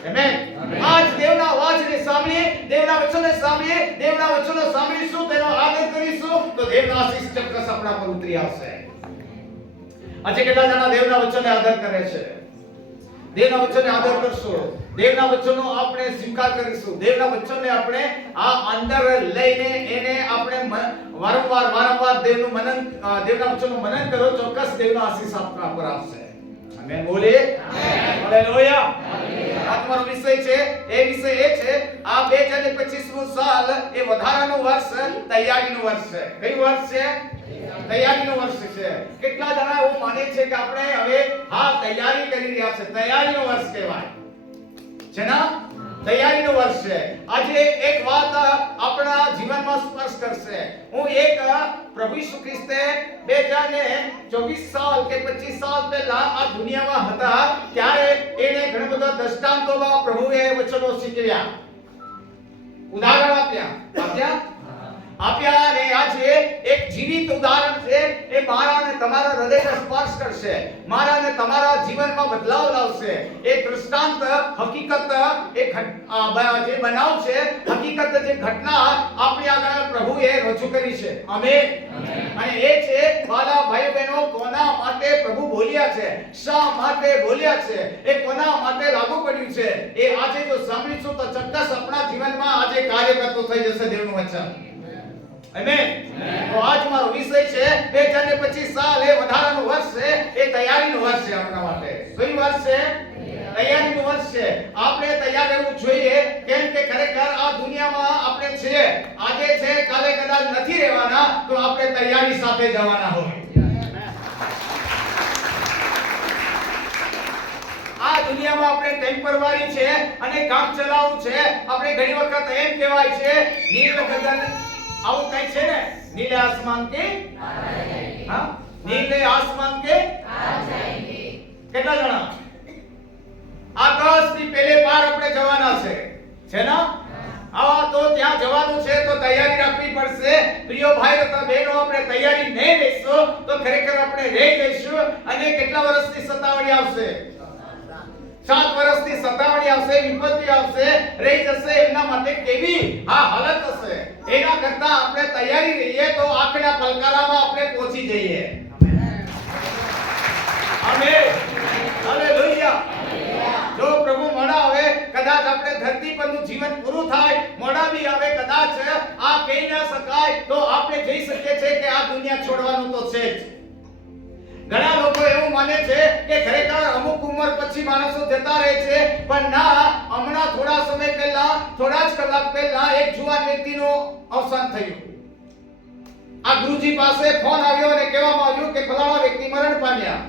આમેન. આજ દેવના અવાજને સાંભળીએ, દેવના વચનને સાંભળીએ, દેવના વચનો સાંભળીશું, તેનો આદર કરીશું તો દેવના આશીષ ચોક્કસ આપણા પર ઉતરી આવશે. આજે કેટલા જણા દેવના વચનને આદર કરે છે? દેવના વચનને આદર કરશો, દેવના વચનો આપણે સ્વીકાર કરીશું, દેવના વચનને આપણે આ અંદર લઈને એને આપણે વારંવાર દેવનું મનન, દેવના વચનનું મનન કરો, ચોક્કસ દેવનો આશીષ આપના પર આવશે. આમેન. બોલે હાલેલુયા. આજનો વિષય છે, એ વિષય એ છે આ 2025નું સાલ એ વધારાનું વર્ષ, તૈયારીનું વર્ષ છે. કયું વર્ષ છે? તૈયારીનું વર્ષ છે. કેટલા જણા એવું માને છે કે આપણે હવે હા તૈયારી કરી રહ્યા છે? તૈયારીનું વર્ષ કહેવાય છે ને? તૈયારીનું વર્ષ છે. આજે એક વાત આપણા જીવનમાં સ્પર્શ કરશે. હું એક પ્રભુ ઈસુ ખ્રિસ્તે 2024 સાલ કે 25 સાલ પહેલા આ દુનિયામાં હતા ત્યારે એને ઘણા બધા દ્રષ્ટાંતોમાં પ્રભુએ વચનો શીખવ્યા, ઉદાહરણ આપ્યા અને આજે એક જીવિત ઉદાહરણ છે. એ મારા અને તમારા હૃદયને સ્પર્શ કરશે, મારા અને તમારા જીવનમાં બદલાવ લાવશે. એ દૃષ્ટાંત હકીકત જે બનાવ છે, હકીકત જે ઘટના આપણી આગળ પ્રભુએ રજૂ કરી છે. આમેન. અને એ છે વાલા ભાઈ બહેનો, કોના માટે પ્રભુ બોલ્યા છે, શા માટે બોલ્યા છે, એ કોના માટે લાગુ પડ્યું છે, એ આજે જો સાંભળીશું તો ચોક્કસ આપણા જીવનમાં આજે કાર્ય કરતો થઈ જશે દેવનું વચન. આમેન. તો આજ મારો વિષય છે 2025 સાલ એ વધારાનું વર્ષ છે, એ તૈયારીનું વર્ષ છે આપણા માટે. કયું વર્ષ છે? તૈયારીનું વર્ષ છે. આપણે તૈયાર રહેવું જોઈએ. કેમ કે ખરેખર આ દુનિયામાં આપણે છીએ, આજે છે કાલે કદાચ નથી રહેવાના, તો આપણે તૈયારી સાથે જવાના હોય. આ દુનિયામાં આપણે ટેમ્પરરી છે અને કામ ચલાવવું છે. આપણે ઘણી વખત એમ કહેવાય છે નીલ ગગન, આવું કઈ છે ને, નીલે આસમાન કે હા, નીલે આસમાન કે કેટલા જણા આકાશની પેલે પાર આપણે જવાના છે ને? આવા તો ત્યાં જવાનું છે તો તૈયારી રાખવી પડશે. પ્રિય ભાઈ તથા બહેનો, આપણે તૈયારી નહીં રહેશું તો ખરેખર આપણે રહી જઈશું. અને કેટલા વર્ષની સતાવણી આવશે? 7 વર્ષની સતાવણી આવશે, વિપત્તિ આવશે, રહી જશે. એમના માટે કેવી આ હાલત હશે. એના કરતા આપણે તૈયારી રહીએ તો આંખના પલકારામાં આપણે પહોંચી જઈએ. આમેન. હાલેલુયા. જો પ્રભુ મોડા આવે, કદાચ આપણે ધરતી પરનું જીવન પૂરું થાય, મોડા બી આવે, કદાચ આ કહી ન શકાય તો આપણે જોઈ શકીએ છીએ કે આ દુનિયા છોડવાનું તો છે જ. ઘણા લોકો એવું માને છે કે ખરેખર અમુક ઉંમર પછી માણસો જતા રહે છે, પણ ના. હમણાં થોડા સમય પહેલા, થોડા જ કલાક પહેલા એક જુવાન વ્યક્તિનું અવસાન થયું. આ ગુરુજી પાસે ફોન આવ્યો અને કહેવામાં આવ્યું કે ફલાણા વ્યક્તિ મરણ પામ્યા.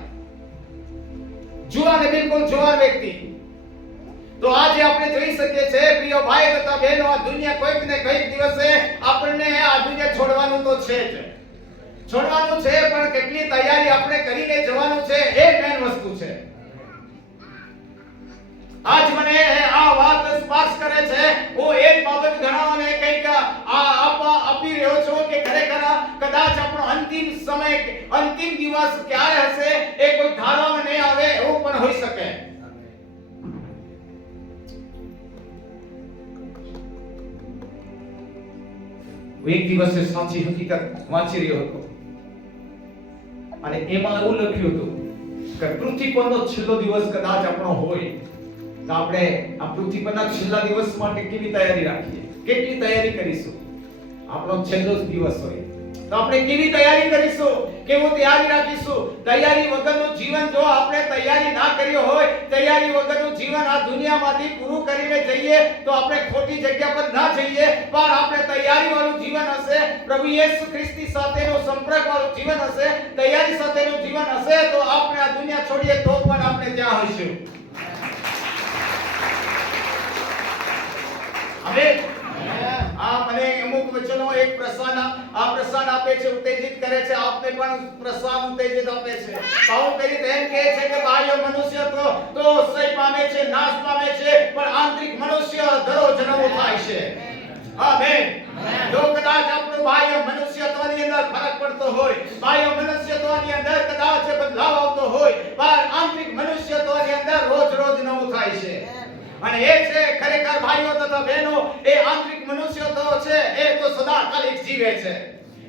જુવાન બિલકુલ જુવાન વ્યક્તિ. તો આજે આપણે જોઈ શકીએ છે પ્રિય ભાઈ તથા બહેનો, આ દુનિયા કોઈક ને કોઈક દિવસે આપણને આ દુનિયા છોડવાનું તો છે જ. છોડવાનું છે, પણ કેટલી તૈયારી આપણે કરીને જવાનું છે એ મેન વસ્તુ છે. આજ મને આ વાત સ્પર્શ કરે છે. હું એક બાબત ગણાવને કંઈક આપી રહ્યો છું કે ખરેખર કદાચ આપણો અંતિમ સમય, અંતિમ દિવસ ક્યારે હશે એ કોઈ ધારવામાં નહીં આવે એવું પણ હોઈ શકે. એક દિવસે સાચી હકીકત વાંચી રહ્યો હતો અને એમાં એવું લખ્યું હતું કે પૃથ્વી પરનો છેલ્લો દિવસ કદાચ આપણો હોય તો આપણે આ પૃથ્વી પરના છેલ્લા દિવસ માટે કેવી તૈયારી રાખીએ, કેટલી તૈયારી કરીશું. આપણો છેલ્લો દિવસ હોય તો આપણે કેવી તૈયારી કરીશું, કેવું તૈયારી રાખીશું. તૈયારી વગરનું જીવન, જો આપણે તૈયારી ના કરી હોય, તૈયારી વગરનું જીવન આ દુનિયામાંથી પૂરું કરીને જઈએ તો આપણે ખોટી જગ્યા પર ના જઈએ, પણ આપણે તૈયારી વાળું જીવન હશે, પ્રભુ યેસુ ખ્રિસ્તી સાથેનો સંપર્ક વાળું જીવન હશે, તૈયારી સાથેનું જીવન હશે, તો આપણે આ દુનિયા છોડીએ તો પણ આપણે ત્યાં હોઈશું. આમેન. મને અમુક વચનો એક પ્રસાદ આપે છે, ઉત્તેજિત કરે છે. આપને પણ પ્રસાદ ઉત્તેજિત આપે છે. પાઉલ પ્રેરિત એમ કહે છે કે બાહ્ય મનુષ્ય તો ક્ષય પામે છે, નાશ પામે છે, પણ આંતરિક મનુષ્ય દરરોજ નવો થાય છે. આમેન. જો કદાચ આપણું બાહ્ય મનુષ્યત્વની અંદર ફરક પડતો હોય, બાહ્ય મનુષ્યત્વની અંદર કદાચ બદલાવ આવતો હોય, પણ આંતરિક મનુષ્યત્વની અંદર રોજ નવું થાય છે. અને એ છે ખરેખર ભાઈઓ તથા બહેનો, એ આંતરિક મનુષ્યત્વ છે એ તો સદાકાલિક જીવે છે,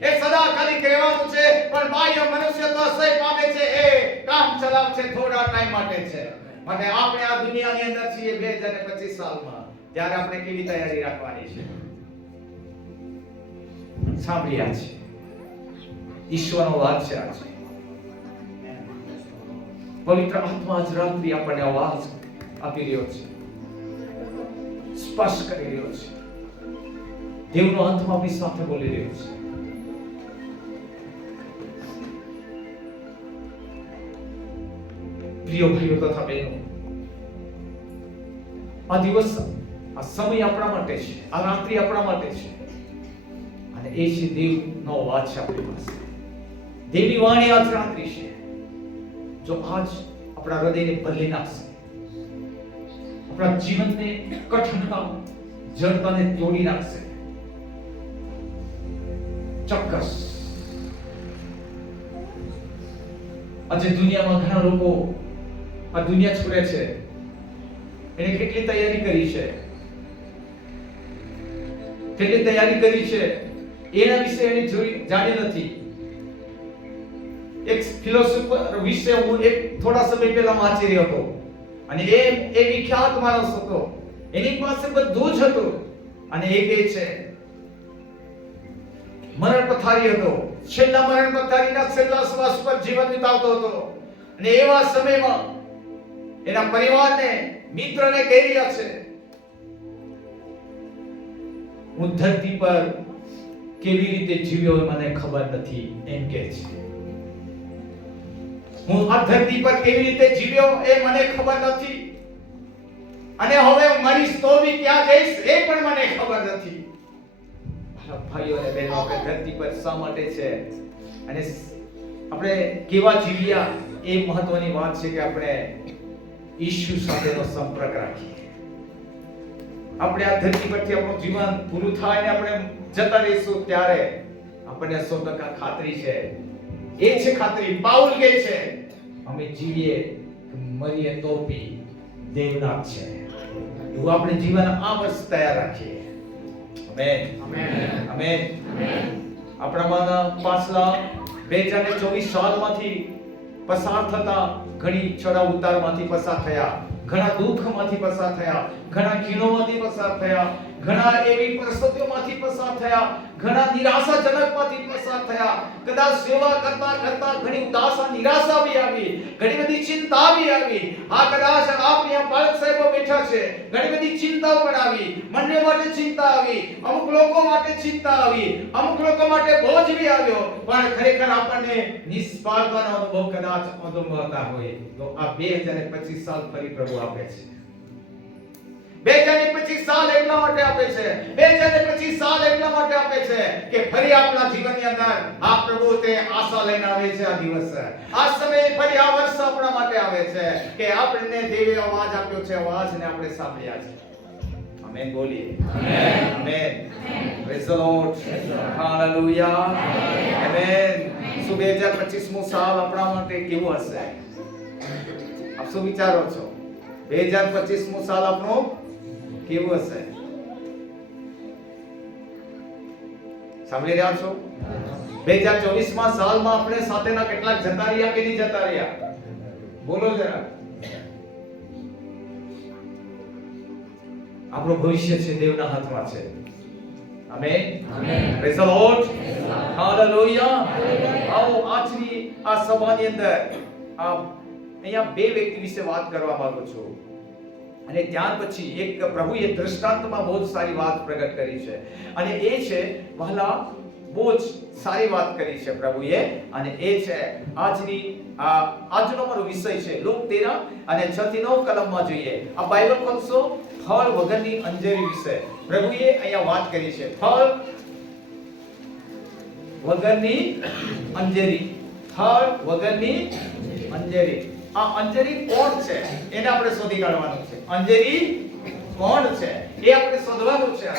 એ સદાકાલિક રહેવાનું છે. પણ બાહ્ય મનુષ્યત્વ ક્ષય પામે છે, એ કામ ચલાવ છે, થોડા ટાઈમ માટે છે. માટે આપણે આ દુનિયાની અંદર છીએ 2025 સાલમાં, ત્યારે આપણે કેવી તૈયારી રાખવાની છે સાંભળ્યા છે. ઈશ્વરનો વાત છે આજે. પવિત્ર આત્મા આજ રાત્રિ આપણને અવાજ આપી રહ્યો છે, સ્પર્શ કરી રહ્યો છે. દેવનો આત્મા આપણી સાથે બોલી રહ્યો છે. પ્રિય ભાઈઓ તથા બહેનો, આ દિવસ, આ સમય આપણા માટે છે, આ રાત્રિ આપણા માટે છે. અને એ છે દેવનો અવાજ છે આપણી પાસે. દેવની વાણી આજ રાત્રિ છે. જો આજ આપણા હૃદયને બદલી નાખશે, આપણા જીવનને કઠિનતા, જડતાને તોડી નાખશે. ચોક્કસ આજે દુનિયામાં ઘણા લોકો આ દુનિયા છોડે છે. એને કેટલી તૈયારી કરી છે, કેટલી તૈયારી કરી છે એના વિશે એને જાણી નથી. એક ફિલોસોફર વિશે હું એક થોડા સમય પહેલા વાંચી રહ્યો હતો અને એ વિખ્યાત માણસ હતો. એની પાસે બધું જ હતું અને એ કહે છે મરણ પથારી હતો, છેલ્લા મરણ પથારીના છેલ્લા શ્વાસ પર જીવન વિતાવતો હતો. અને એવા સમયમાં એના પરિવારને, મિત્રને કહી રહ્યા છે, હું ધરતી પર કેવી રીતે જીવ્યો મને ખબર નથી. એમ કહે છે, હું આ ધરતી પર કેવી રીતે જીવ્યો એ મને ખબર નથી, અને હવે હું મરીશ તો બી ક્યાં જઈશ એ પણ મને ખબર નથી. ભાઈઓ અને બહેનો, આપણે ધરતી પર શા માટે છે અને આપણે કેવા જીવ્યા એ મહત્વની વાત છે કે આપણે ઈશ્વર સાથેનો સંપર્ક રાખીએ. આપણે આ ધરતી પરથી આપણું જીવન પૂરું થાય ને આપણે જતા રહીશું ત્યારે આપણને 100% ખાતરી છે. એ છે ખાતરી. પાઉલ કહે છે અમે જીવીએ મરીએ તો બી દેવના છે. એવું આપણે જીવન આ વર્ષ તૈયાર રાખીએ. Amen, amen, amen. આપણામાંના પાછલા 2024 સાલમાંથી પસાર થતા ઘણી ચડાવ ઉતારમાંથી પસાર થયા, ઘણા દુઃખમાંથી પસાર થયા, ઘણા ખીણોમાંથી પસાર થયા, ઘણા એવી પરિસ્થિતિઓમાંથી પસાર થયા, ઘણા નિરાશાજનકમાંથી પસાર થયા. કદાચ સેવા કરતા કરતા ઘણી ઉદાસા નિરાશા બી આવી, ઘણી બધી ચિંતા બી આવી. આ કદાચ આપણી બાળક સાહેબો બેઠા છે, ઘણી બધી ચિંતાઓ પણ આવી. મનને માટે ચિંતા આવી, અમુક લોકો માટે ચિંતા આવી, અમુક લોકો માટે બોજ બી આવ્યો. પણ ખરેખર આપણને નિષ્ફળતાનો અનુભવ કદાચ અનુભવતા હોય તો આ 2025 સાલ ફરી પ્રભુ આપે છે. 2025 સાલ એટલા માટે આપે છે, 2025 સાલ એટલા માટે આપે છે કે ફરી આપણા જીવનની અંદર આ પ્રભુ તે આશા લઈને આવે છે. આ દિવસ, આ સમય, ફરી આ વર્ષ આપણા માટે આવે છે કે આપણને દેવે અવાજ આપ્યો છે, અવાજને આપણે સાંભળ્યા છે. આમેન બોલીએ. Amen. Amen. Praise the lord. Hallelujah. Amen. 2025 સાલ આપણા માટે કેવું હશે? આપ શું વિચારો છો? 2025 સાલ આપણો કેવું હશે? સાંભળી રહ્યા છો? 2024 સાલમાં આપણે સાથેના કેટલાક જતા રહ્યા કે નહીં જતા રહ્યા? બોલો જરા. આપણું ભવિષ્ય છે દેવના હાથમાં છે. Amen. Amen. Praise the lord. Hallelujah. આવો આજની આ સભાની અંદર અહીંયા બે વ્યક્તિ વિશે વાત કરવા માંગુ છું. અને ત્યાર પછી એક પ્રભુએ દ્રષ્ટાંતમાં બહુ સારી વાત પ્રગટ કરી છે, અને એ છે વહાલા બહુ જ સારી વાત કરી છે પ્રભુએ, અને એ છે આજનો મારો વિષય છે લોક 13 અને 6 થી 9 કલમમાં જોઈએ. આ બાઇબલ ખોલશો, ફળ વગરની અંજેરી વિશે પ્રભુએ અહીંયા વાત કરી છે. ફળ વગરની અંજેરી, ફળ વગરની અંજેરી. આ અંજેરી કોણ છે એને આપણે શોધી કાઢવાનું છે. અંજેરી કોણ છે એ આપણે શોધવાનું છે.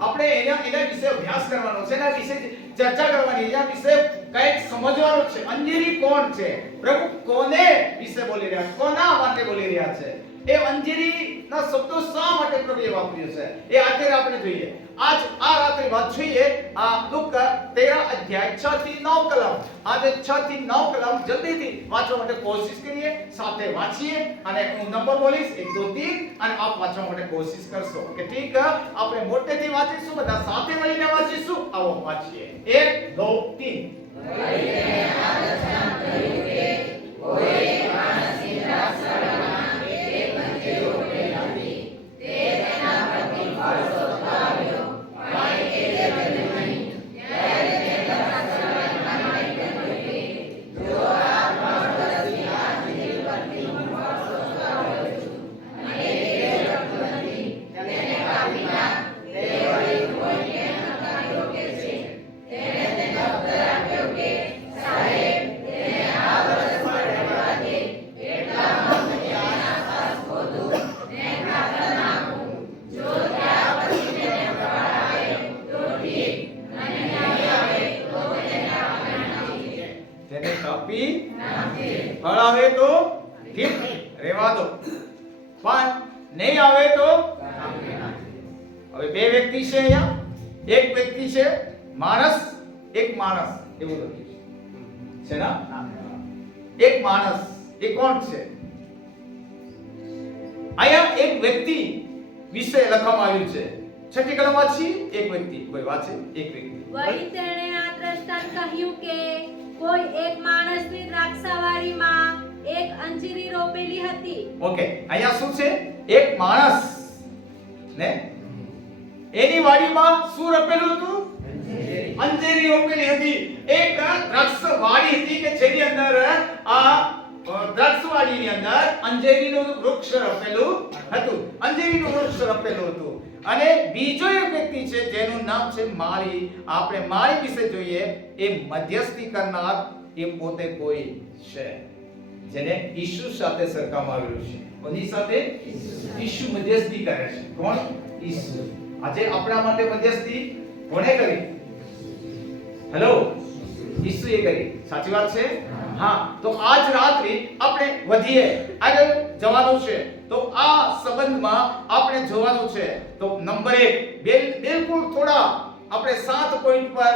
આપણે એના વિશે અભ્યાસ કરવાનો છે, એના વિશે ચર્ચા કરવાની, એના વિશે કંઈક સમજવાનું છે. અંજેરી કોણ છે? પ્રભુ કોને વિશે બોલી રહ્યા છે? કોના માટે બોલી રહ્યા છે? એ અંજેરીના શબ્દો શા માટે પ્રભુએ વાપર્યું છે એ આખરે આપણે જોઈએ. આજ આ રાત્રે વાત જોઈએ આ લુક 13 અધ્યાય 6 થી 9 કલમ. આજે 6 થી 9 કલમ જલ્દીથી વાંચવા માટે કોશિશ કરીએ, સાથે વાંચીએ, અને હું નંબર બોલીશ 1 2 3 અને આપ વાંચવા માટે કોશિશ કરશો. ઓકે, ઠીક? આપણે મોટેથી વાંચીશું, બધા સાથે મળીને વાંચીશું. આવો વાંચીએ. 1 2 ફળ આવે તો ઠીક, રહેવા દો, પણ નહીં આવે તો હવે બે વ્યક્તિ છે અહીંયા. એક વ્યક્તિ છે માણસ, એક માણસ, એવું લખ્યું છે ના? એક માણસ. એ કોણ છે? અહીંયા એક વ્યક્તિ વિશે લખવામાં આવ્યું છે. છઠ્ઠી કલમ વાંચી. એક વ્યક્તિ, કોઈ વાંચે? એક વ્યક્તિ. વળી તેણે આ દ્રષ્ટાંત કહ્યું કે કોઈ એક માણસની દ્રાક્ષાવાડીમાં એક અંજીરી રોપેલી હતી. ઓકે, અહીંયા શું છે? એક માણસ ને એની વાડીમાં શું રોપેલું હતું? અંજીરી રોપેલી હતી. એક દ્રાક્ષવાડી હતી કે જેની અંદર આ દ્રાક્ષવાડીની અંદર અંજીરીનું વૃક્ષ રોપેલું હતું. અંજીરીનું વૃક્ષ રોપેલું હતું. અને બીજો એક વ્યક્તિ છે જેનું નામ છે માળી. આપણે માળી વિશે જોઈએ. એ મધ્યસ્થી કરનાર, એ પોતે કોઈ છે જેને ઈસુ સાથે સરખાવવામાં આવેલું છે. કોની સાથે? ઈસુ મધ્યસ્થી કરે છે. કોણ? ઈસુ. આજે આપણા માટે મધ્યસ્થી કોણે કરી? હેલો, ઈસુએ કરી. સાચી વાત છે? હા. તો આજ રાત્રે આપણે વધીએ, આગળ જવાનું છે. તો આ સંબંધમાં આપણે જોવાનું છે. તો નંબર 1 બિલકુલ થોડા આપણે 7 પોઈન્ટ પર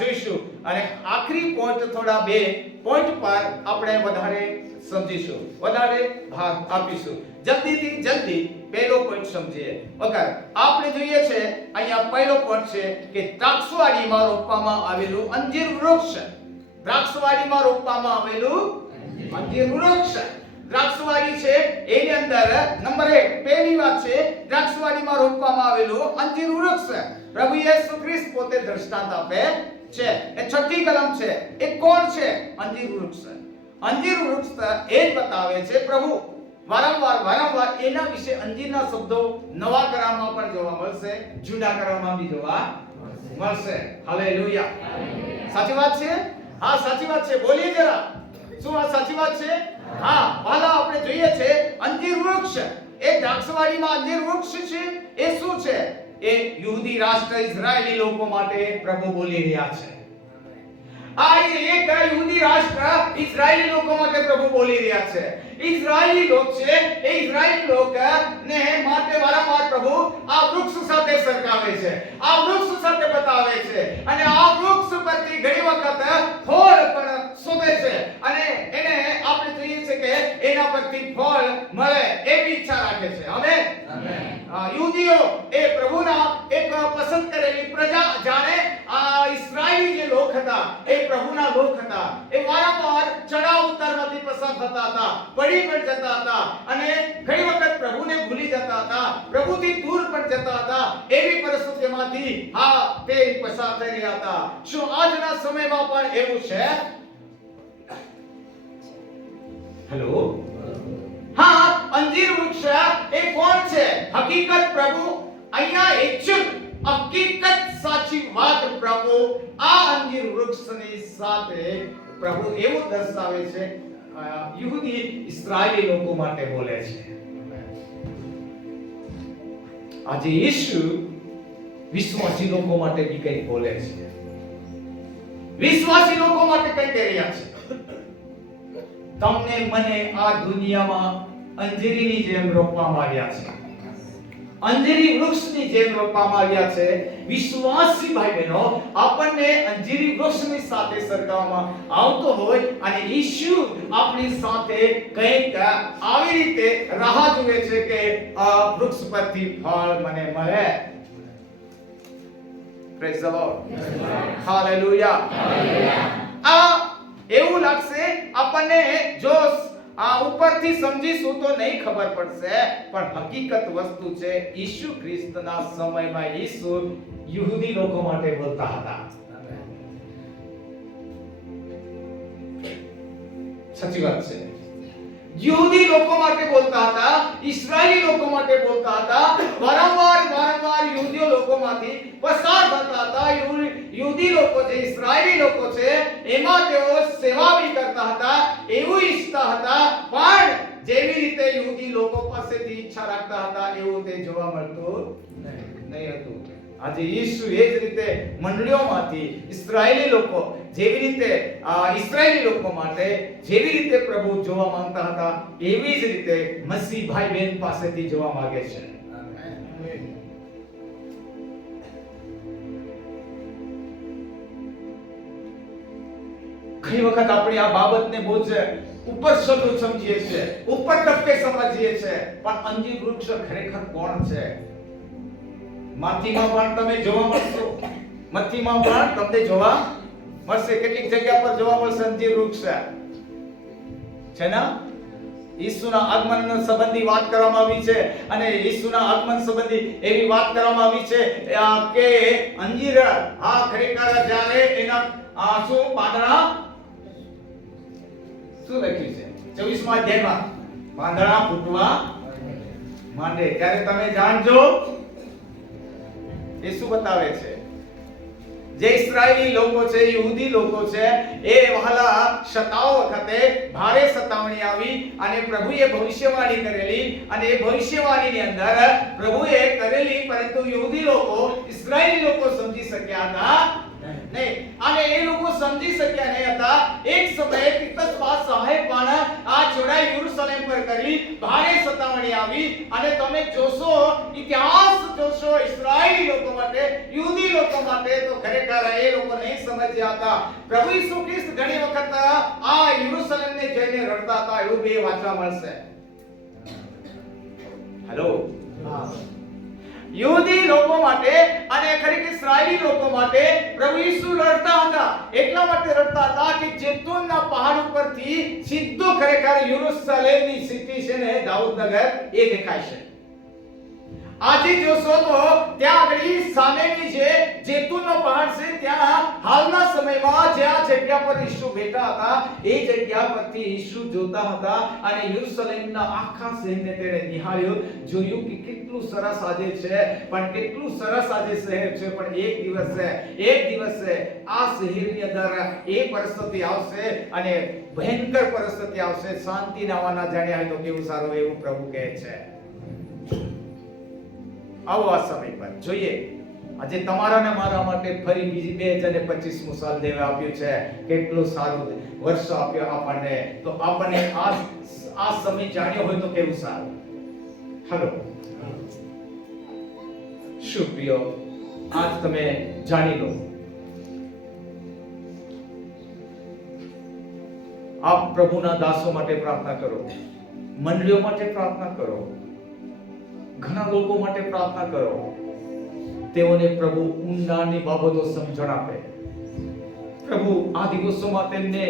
જોઈશું, અને આખરી પોઈન્ટ થોડા 2 પોઈન્ટ પર આપણે વધારે સમજીશું, વધારે ભાગ આપીશું. જલ્દીથી જલ્દી પહેલો પોઈન્ટ સમજીએ. વગર આપણે જોઈએ છે અહીંયા પહેલો પોઈન્ટ છે કે દ્રાક્ષવાડીમાં રોપવામાં આવેલું અંજીર વૃક્ષ. દ્રાક્ષવાડીમાં રોપવામાં આવેલું અંજીર વૃક્ષ. દ્રાક્ષવાડી છે એની અંદર નંબર 1 પહેલી વાત છે દ્રાક્ષવાડીમાં રોપવામાં આવેલું અંજીર વૃક્ષ. પ્રભુ યેસુ ખ્રિસ્ત પોતે દ્રષ્ટાંત આપે છે. એ છઠ્ઠી કલમ છે. એ કોણ છે? અંજીર વૃક્ષ. અંજીર વૃક્ષ એ જ બતાવે છે પ્રભુ વારંવાર એના વિશે અંજીરના શબ્દો નવા કરારમાં પણ જોવા મળશે, જૂના કરારમાં બી જોવા મળશે. હાલેલુયા. સાચી વાત છે? હા સાચી વાત છે. બોલીએ જરા. શું આ સાચી વાત છે? હા. પહેલા આપણે જોઈએ છે અંજીર વૃક્ષ. એ દ્રાક્ષવાડીમાં અંજીર વૃક્ષ છે. એ શું છે? એ યહૂદી રાષ્ટ્ર ઇઝરાયેલી લોકો માટે પ્રભુ બોલી રહ્યા છે. આ એક યહૂદી રાષ્ટ્ર ઇઝરાયેલી લોકો માટે પ્રભુ બોલી રહ્યા છે. ઇઝરાયેલી લોક છે એ ઇઝરાયેલી લોકને માટે વારંવાર પ્રભુ આ વૃક્ષ સાથે સરખાવે છે, આ વૃક્ષ સાથે બતાવે છે અને આ વૃક્ષ પરથી ઘણી વખત ફળ પણ શોધે છે અને એને આપણે જોઈએ છે કે એના પરથી ફળ મળે એવી ઈચ્છા રાખે છે. આમેન. યુદીઓ એ પ્રભુના એક પસંદ કરેલી પ્રજા, જાણે આ ઇઝરાયેલી જે લોક હતા એ પ્રભુના લોક હતા. એ વારંવાર ચડાવ ઉતારમાંથી પસાર થતા હતા, પડી પણ જતા હતા અને ઘણી વખત પ્રભુને ભૂલી જતા હતા, પ્રભુથી દૂર પણ જતા હતા. એવી પરિસ્થિતિમાંથી તે પસાર થઈ રહ્યા હતા. શું આજના સમયમાં પણ એવું છે? હેલો. હા, અંજીર વૃક્ષ એ કોણ છે? હકીકત પ્રભુ અહીંયા એકચ્યુઅલ હકીકત સાચી વાત પ્રભુ આ અંજીર વૃક્ષની સાથે પ્રભુ એવું દર્શાવે છે, યહૂદી ઇઝરાયેલી લોકો માટે બોલે છે. આજે ઈસુ વિશ્વાસી લોકો માટે બી કંઈક બોલે છે. વિશ્વાસી લોકો માટે કંઈક કહી રહ્યા છે. તમને મને આ દુનિયામાં અંજીરીની જેમ રોપવામાં આવ્યા છે, અંજીરી વૃક્ષની જેમ રોપવામાં આવ્યા છે. વિશ્વાસી ભાઈ બહેનો, આપણને અંજીરી વૃક્ષની સાથે સરખાવવામાં આવતો હોય અને ઈસુ આપણી સાથે કંઈક આવી રીતે રાહ જુએ છે કે આ વૃક્ષ પરથી ફળ મને મળે. Praise the lord. હાલેલુયા. આ એવું લાગશે આપણને, જો ઉપરથી સમજીશું તો નહીં ખબર પડશે, પણ હકીકત વસ્તુ છે ઈસુ ખ્રિસ્તના સમયમાં ઈસુ યહૂદી લોકો માટે બોલતા હતા. સાચી વાત છે. યહૂદી લોકો માટે બોલતા હતા, ઇઝરાયેલી લોકો માટે બોલતા હતા. વારંવાર યહૂદી લોકોમાંથી પસાર થતા હતા. યહૂદી લોકો જે ઇઝરાયેલી લોકો છે એમાં તેઓ સેવા બી કરતા હતા, એવું ઈચ્છતા હતા, પણ જેવી રીતે યહૂદી લોકો પાસેથી ઈચ્છા રાખતા હતા એવું તે જોવા મળતું નહીં હતું. આજે ઈસુ એ જ રીતે મંડળીઓમાંથી ઇઝરાયેલી લોકો જેવી રીતે ઇઝરાયેલી લોકો માટે જેવી રીતે પ્રભુ જોવા માંગતા હતા એવી જ રીતે મસીહ ભાઈ બહેન પાસેથી જોવા માંગે છે. ઘણી વખત આપણે આ બાબતને બહુ જ ઉપર સમજીએ છીએ, ઉપર ટપ્પે સમજીએ છીએ, પણ અંજીર વૃક્ષ ખરેખર કોણ છે? મત્થીમાં પણ તમે જોવા મળશો, મત્થીમાં પણ તમને જોવા મળશે, કેટલીક જગ્યા પર જોવા મળશે અંજીર વૃક્ષ છે ને. ઈસુના આગમન સંબંધી વાત કરવામાં આવી છે અને ઈસુના આગમન સંબંધી એવી વાત કરવામાં આવી છે કે અંજીર ખરેખર જ્યારે એના શું પાંદડા શું લખ્યું છે 24મા અધ્યાયમાં, પાંદડા ફૂટવા માંડે ત્યારે તમે જાણજો. એ શું બતાવે છે? જે ઇઝરાયેલી લોકો છે, યહૂદી લોકો છે, એ વહાલા સતાઓ વખતે ભારે સતાવણી આવી અને પ્રભુએ ભવિષ્યવાણી કરેલી અને એ ભવિષ્યવાણીની અંદર પ્રભુએ કરેલી, પરંતુ યહૂદી લોકો, ઇઝરાયેલી લોકો સમજી શક્યા હતા નહીં. અને એ લોકો સમજી શક્યા નહીં હતા. એક સમયે તીતસ બાદશાહે પણ આ ચડાઈ યરૂશલેમ પર કરી, ભારે સતાવણી આવી અને તમે જોશો, ઇતિહાસ જોશો ઇઝરાયેલી લોકો માટે, યહૂદી લોકો માટે, તો ખરેખર એ લોકો નહીં સમજ્યા હતા. પ્રભુ ઈસુ ખ્રિસ્ત ઘણી વખત આ યરૂશલેમને જઈને રડતા હતા એવું બે વાંચવા મળશે. હેલો. યહૂદી લોકો માટે અને ખરેખર ઇસ્રાયેલી લોકો માટે પ્રભુ ઈસુ લડતા હતા. એટલા માટે લડતા હતા કે જેતૂનના પહાડ ઉપરથી સીધો ખરેખર યરુશલેમની સિટી છે ને દાઉદનગર એ દેખાય છે. આજે જોશો તો ત્યાં આગળ સામેની જે જેતૂનનો પહાડ છે ત્યાં હાલના સમયમાં જ્યાં જગ્યા પર ઈસુ બેઠા હતા એ જગ્યા પરથી ઈસુ જોતા હતા અને યરુશલેમના આખા શહેરને તેણે નિહાળ્યું, જોયું કે કેટલું સરસ આજે છે, પણ કેટલું સરસ આજે શહેર છે, પણ એક દિવસે આ શહેરની અંદર એ પરિસ્થિતિ આવશે અને ભયંકર પરિસ્થિતિ આવશે. શાંતિ નાવાના જાણ્યા હોય તો કેવું સારું, એવું પ્રભુ કહે છે. આવો આ સમય પર જોઈએ. આજે તમારા ને મારા માટે ફરી બીજી 2025 સાલ દેવે આપ્યું છે. કેટલું સારું વર્ષ આપ્યો આપણને. તો આપણને આ સમય જાણ્યો હોય તો કેવું સારું. હેલો શું પ્રિયો, આજ તમે જાણી લો. આપ પ્રભુના દાસો માટે પ્રાર્થના કરો, મંડળીઓ માટે પ્રાર્થના કરો, ઘણા લોકો માટે પ્રાર્થના કરો. તેઓને પ્રભુ ઊંડાણની બાબતો સમજણ આપે. પ્રભુ આ દિવસોમાં તેમને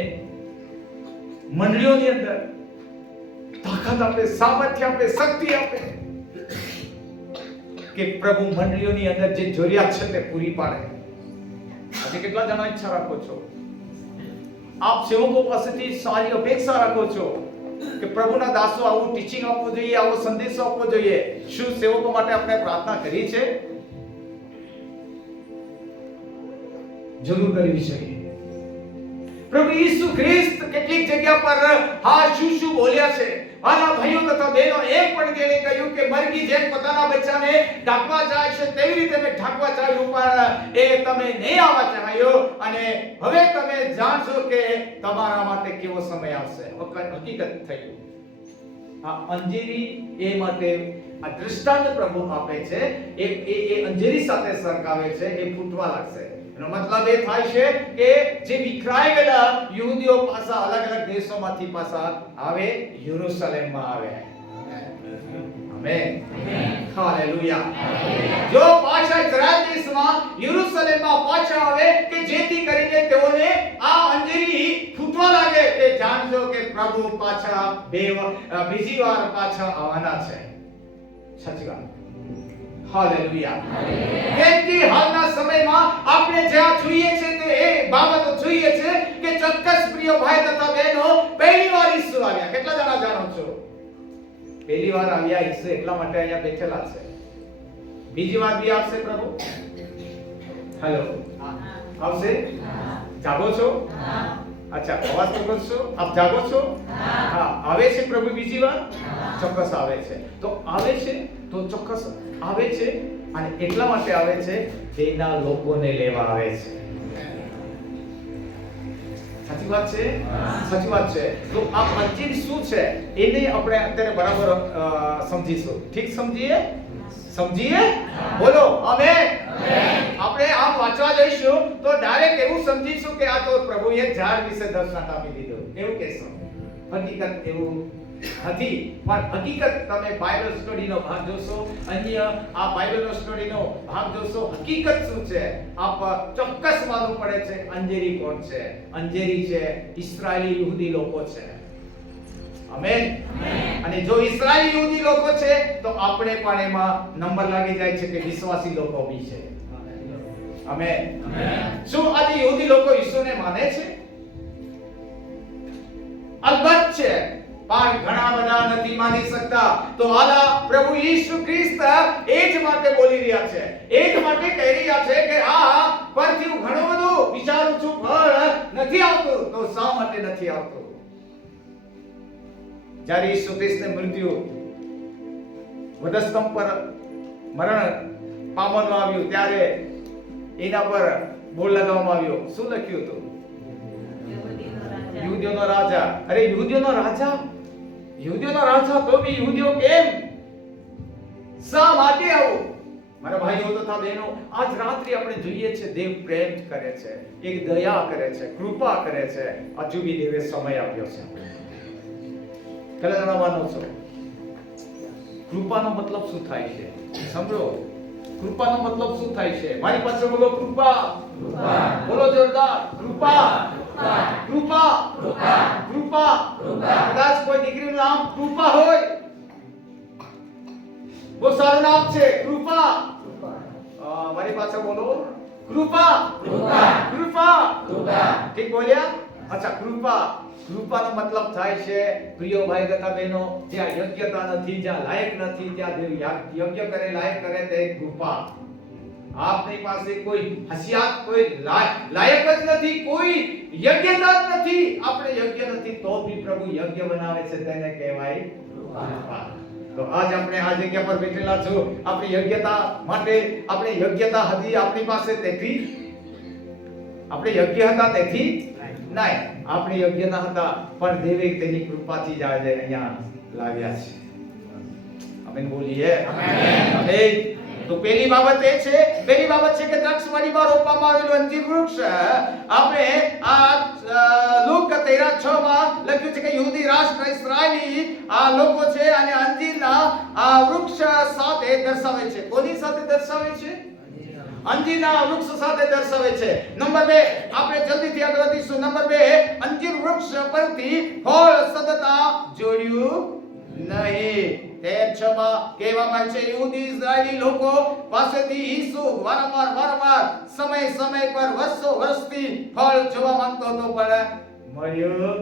મંડળીઓની અંદર તાકાત આપે, સામર્થ્ય આપે, શક્તિ આપે કે પ્રભુ મંડળીઓની અંદર જે જરૂરિયાત છે તે પૂરી પાડે. આજે કેટલા જણા ઈચ્છા રાખો છો? આપ સેવકો પાસેથી સારી અપેક્ષા રાખો છો કે પ્રભુના દાસો આવું ટીચિંગ આપવું જોઈએ, આવો સંદેશો આપવો જોઈએ. શું સેવકો માટે આપણે પ્રાર્થના કરી છે? જરૂર કરવી જોઈએ. પ્રભુ ઈસુ ખ્રિસ્ત કેટલીક જગ્યા પર શું બોલ્યા છે. આના ભાઈઓ તથા બહેનો એમ પણ તેણે કહ્યું કે મરઘી જેમ પોતાના બચ્ચાને ઢાંકવા જાય છે તેવી રીતે મેં ઢાંકવા ચાહ્યું, પણ એ તમે નહીં આવવા ચાહ્યો અને હવે તમે જાણશો કે તમારા માટે કેવો સમય આવશે. હકીકત થયું. આ અંજીરી એ માટે આ દૃષ્ટાંત પ્રભુ આપે છે. એ અંજીરી સાથે સરખાવે છે, એ ફૂટવા લાગશે. એનો મતલબ એ થાય છે કે જે વિખરાઈ ગયેલા યહૂદીઓ પાછા અલગ અલગ દેશોમાંથી પાછા આવે, યરુશલેમમાં આવે. Amen, hallelujah. જો પાછા ઇઝરાયલ દેશમાં યરુશલેમમાં પાછા આવે કે જેથી કરીને તેઓને આ અંજીરી ફૂટવા લાગે કે જાણજો કે પ્રભુ પાછા બીજી વાર પાછા આવવાના છે. સાચી વાત. હાલેલુયા. કેમ કે હાલના સમયમાં આપણે જ્યાં જોઈએ છે તે એ બાબતો જોઈએ છે કે ચોક્કસ પ્રિય ભાઈ તથા બહેનો પહેલી વાર ઈસુ આવ્યા. કેટલા જણા જાણો છો? પહેલી વાર આવ્યા ઈસુ, એટલા માટે અહીંયા બેઠેલા છે. બીજી વાર બી આવશે પ્રભુ. હેલો, આવશે? જાગો છો? અચ્છા, અવાજ તો કરશો. આપ જાગો છો? હા. આવે છે પ્રભુ બીજી વાર? ચોક્કસ આવે છે. તો આવે છે તો ચોક્કસ આવે છે અને એટલા માટે આવે છે તેના લોકોને લેવા આવે છે. સાચી વાત છે? સાચી વાત છે. તો આ અંજીર શું છે એને આપણે અત્યારે બરાબર સમજીશું. ઠીક સમજીએ? બોલો આમેન. આપણે આમ વાંચવા જઈશું તો ડાયરેક્ટ એવું સમજીશું કે આ તો પ્રભુએ ઝાડ વિશે દર્શાંત આપી દીધું એવું કહેશો. હકીકત એવું નથી, પણ હકીકત તમે બાઇબલ સ્ટડીનો ભાગ જોશો, અન્ય આ બાઇબલનો સ્ટડીનો ભાગ જોશો, હકીકત શું છે આપ ચોક્કસ માલુમ પડે છે. અંજેરી કોણ છે? અંજેરી છે ઇસ્રાયેલી યહૂદી લોકો છે. આમેન. અને જો ઇસ્રાયેલી યહૂદી લોકો છે તો આપણે પણ એમાં નંબર લાગી જાય છે કે વિશ્વાસી લોકો બી છે. આમેન. શું આજે યહૂદી લોકો ઈસુને માને છે? અલબત્ત છે, પણ ઘણા બધા નથી માની શકતા. તો આલા પ્રભુ ઈસુ ખ્રિસ્ત એ જ માટે બોલી રહ્યા છે, એ જ માટે કહી રહ્યા છે કે આ પરથી હું ઘણું બધું વિચારું છું પણ નથી આવતું. તો શા માટે નથી આવતું? જ્યારે ઈસુ ખ્રિસ્તને મૃત્યુ વધસ્તંભ પર મરણ પામવાનું આવ્યું ત્યારે એના પર બોર્ડ લગાવવામાં આવ્યો. શું લખ્યું હતું? યહૂદીઓનો રાજા. અરે યહૂદીઓનો રાજા તો બી યહૂદીઓ કેમ? શા માટે આવું? મારા ભાઈઓ તથા બહેનો, આજ રાત્રે આપણે જોઈએ છે દેવ પ્રેમ કરે છે, એક દયા કરે છે, કૃપા કરે છે. હજુ બી દેવે સમય આપ્યો છે. કેટલા જણા માનો છો? કૃપાનો મતલબ શું થાય છે? સમજો, કૃપાનો મતલબ શું થાય છે? મારી પાસે બોલો કૃપા. બોલો જોરદાર, કૃપા. કૃપા. કૃપા. કદાચ કોઈ દીકરીનું નામ કૃપા હોય, બહુ સારું નામ છે, કૃપા. મારી પાસે બોલો કૃપા. કૃપા. ઠીક બોલ્યા? અચ્છા, કૃપા. કૃપાનો મતલબ થાય છે, પ્રિય ભાઈ તથા બહેનો, જ્યાં યોગ્યતા નથી, જ્યાં લાયક નથી, ત્યાં દેવ યોગ્ય કરે, લાયક કરે તે કૃપા. આપની પાસે કોઈ હસિયાત, કોઈ લાયક જ નથી, કોઈ યોગ્યતા જ નથી, આપણે યોગ્ય નથી, તો બી પ્રભુ યોગ્ય બનાવે છે, તેને કહેવાય કૃપા. તો આજ આપણે આ જગ્યા પર બેઠેલા છો, આપણી યોગ્યતા માટે, આપણે યોગ્યતા હતી આપણી પાસે, તેથી આપણે યોગ્ય હતા તેથી નહીં, આપણે યોગ્ય ન હતા, પણ દેવે તેની કૃપાથી જ આજે અહીંયા લાવ્યા છે. આમેન બોલીએ. આમેન. તો પહેલી બાબત એ છે, પહેલી બાબત છે કે દ્રાક્ષવાડીમાં રોપવામાં આવેલું અંજીર વૃક્ષ. આપણે આ લુક 13:6 માં લખ્યું છે કે યહૂદી રાષ્ટ્ર ઇસ્રાયેલી આ લોકો છે અને અંજીરના આ વૃક્ષ સાથે દર્શાવે છે. કોની સાથે દર્શાવે છે? અંજીરના વૃક્ષ સાથે દર્શાવે છે. નંબર 2, આપણે જલ્દીથી આગળ વધીશું. નંબર 2, અંજીર વૃક્ષ પરથી ફળ સદતા જોડ્યું નહીં. 13:6 માં કહેવામાં છે, યહૂદી ઇઝરાયેલી લોકો પાસેથી ઈસુ વારંવાર સમય પર વર્ષોથી ફળ જોવા માંગતો હતો, પણ મળ્યું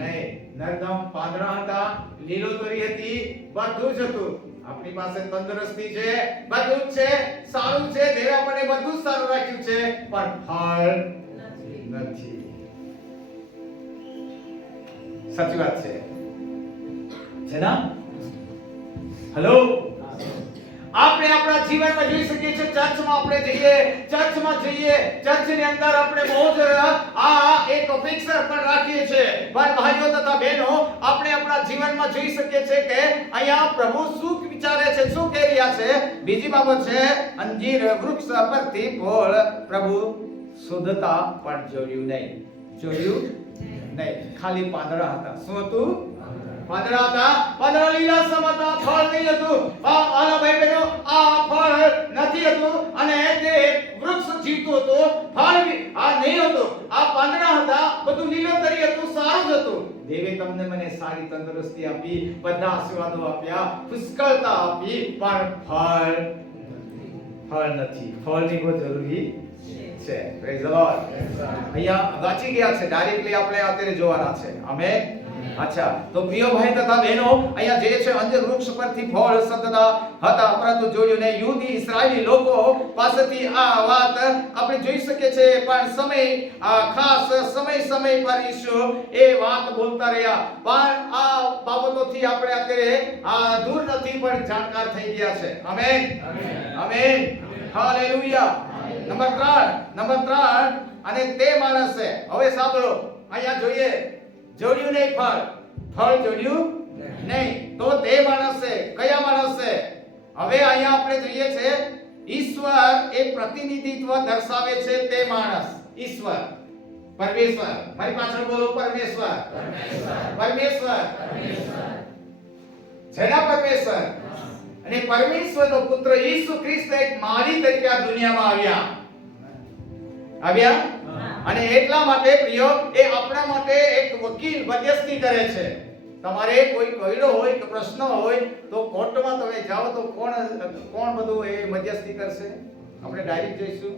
નહીં. નરદમ પાંદડા હતા, લીલોતરી હતી, બધું જ હતું. આપણી પાસે તંદુરસ્તી છે, બધું જ છે, સારું છે, દેવ આપણને બધું જ સારું રાખ્યું છે, પણ ફળ નથી. સાચી વાત છે ના? હેલો, આપણે આપણા જીવનમાં જોઈ શકીએ છીએ, ચર્ચમાં આપણે જઈએ, ચર્ચની અંદર આપણે બહુ જ આ એક અપેક્ષા પણ રાખીએ છીએ. પણ ભાઈઓ તથા બહેનો, આપણે આપણા જીવનમાં જોઈ શકીએ છીએ કે અહીંયા પ્રભુ શું વિચારે છે, શું કહી રહ્યા છે. બીજી બાબત છે, અંજીર વૃક્ષ પરથી ફળ પ્રભુ શુદ્ધતા પણ જોયું નહીં. ખાલી પાંદડા હતા. શું હતું? પાંદડા હતા, પાંદડા લીલાછમ હતા, ફળ નહીં હતું. આલા ભાઈ બહેનો, આ ફળ નથી હતું અને તે વૃક્ષ જીવતું હતું, ફળ આ નહીં હતું. આ પાંદડા હતા, બધું લીલોતરી હતું, સારું જ હતું. દેવે તમને મને સારી તંદુરસ્તી આપી, બધા આશીર્વાદો આપ્યા, પુષ્કળતા આપી, પણ ફળ નથી. ફળની બહુ જરૂરી છે. Praise the lord. અહીંયા વાંચી ગયા છે, ડાયરેક્ટલી આપણે અત્યારે જોવાના છે. આમેન. અચ્છા, તો પ્રિય ભાઈ તથા બહેનો, અહીંયા જે છે અંજીર વૃક્ષ પરથી ફળ સદતા હતા, પરંતુ જોયું નહીં. યહૂદી ઇસ્રાયેલી લોકો પાસેથી આ વાત આપણે જોઈ શકીએ છીએ, પણ ખાસ સમય પર ઈસુ એ વાત બોલતા રહ્યા. પણ આ બાબતોથી આપણે અત્યારે દૂર નથી, પણ જાણકાર થઈ ગયા છે. આમેન. આમેન. હાલેલુયા. નંબર 3 અને તે માણસે, હવે સાંભળો, અહીંયા જોઈએ, જોડ્યું નહીં ફળ જોડ્યું નહીં. તો તે માણસે, કયા માણસે? હવે અહીંયા આપણે જોઈએ છે, ઈશ્વર એ પ્રતિનિધિત્વ દર્શાવે છે. તે માણસ ઈશ્વર, પરમેશ્વર. મારી પાછળ બોલો પરમેશ્વર. જેના પરમેશ્વર અને પરમેશ્વરનો પુત્ર ઈસુ ખ્રિસ્ત એક મારી તરીકે આ દુનિયામાં આવ્યા. અને એટલા માટે પ્રિય, એ આપણા માટે એક વકીલ મધ્યસ્થી કરે છે. તમારે કોઈ કઈડો હોય કે પ્રશ્ન હોય તો કોર્ટમાં તમે જાઓ તો કોણ બધું એ મધ્યસ્થી કરશે? આપણે ડાયરેક્ટ જઈશું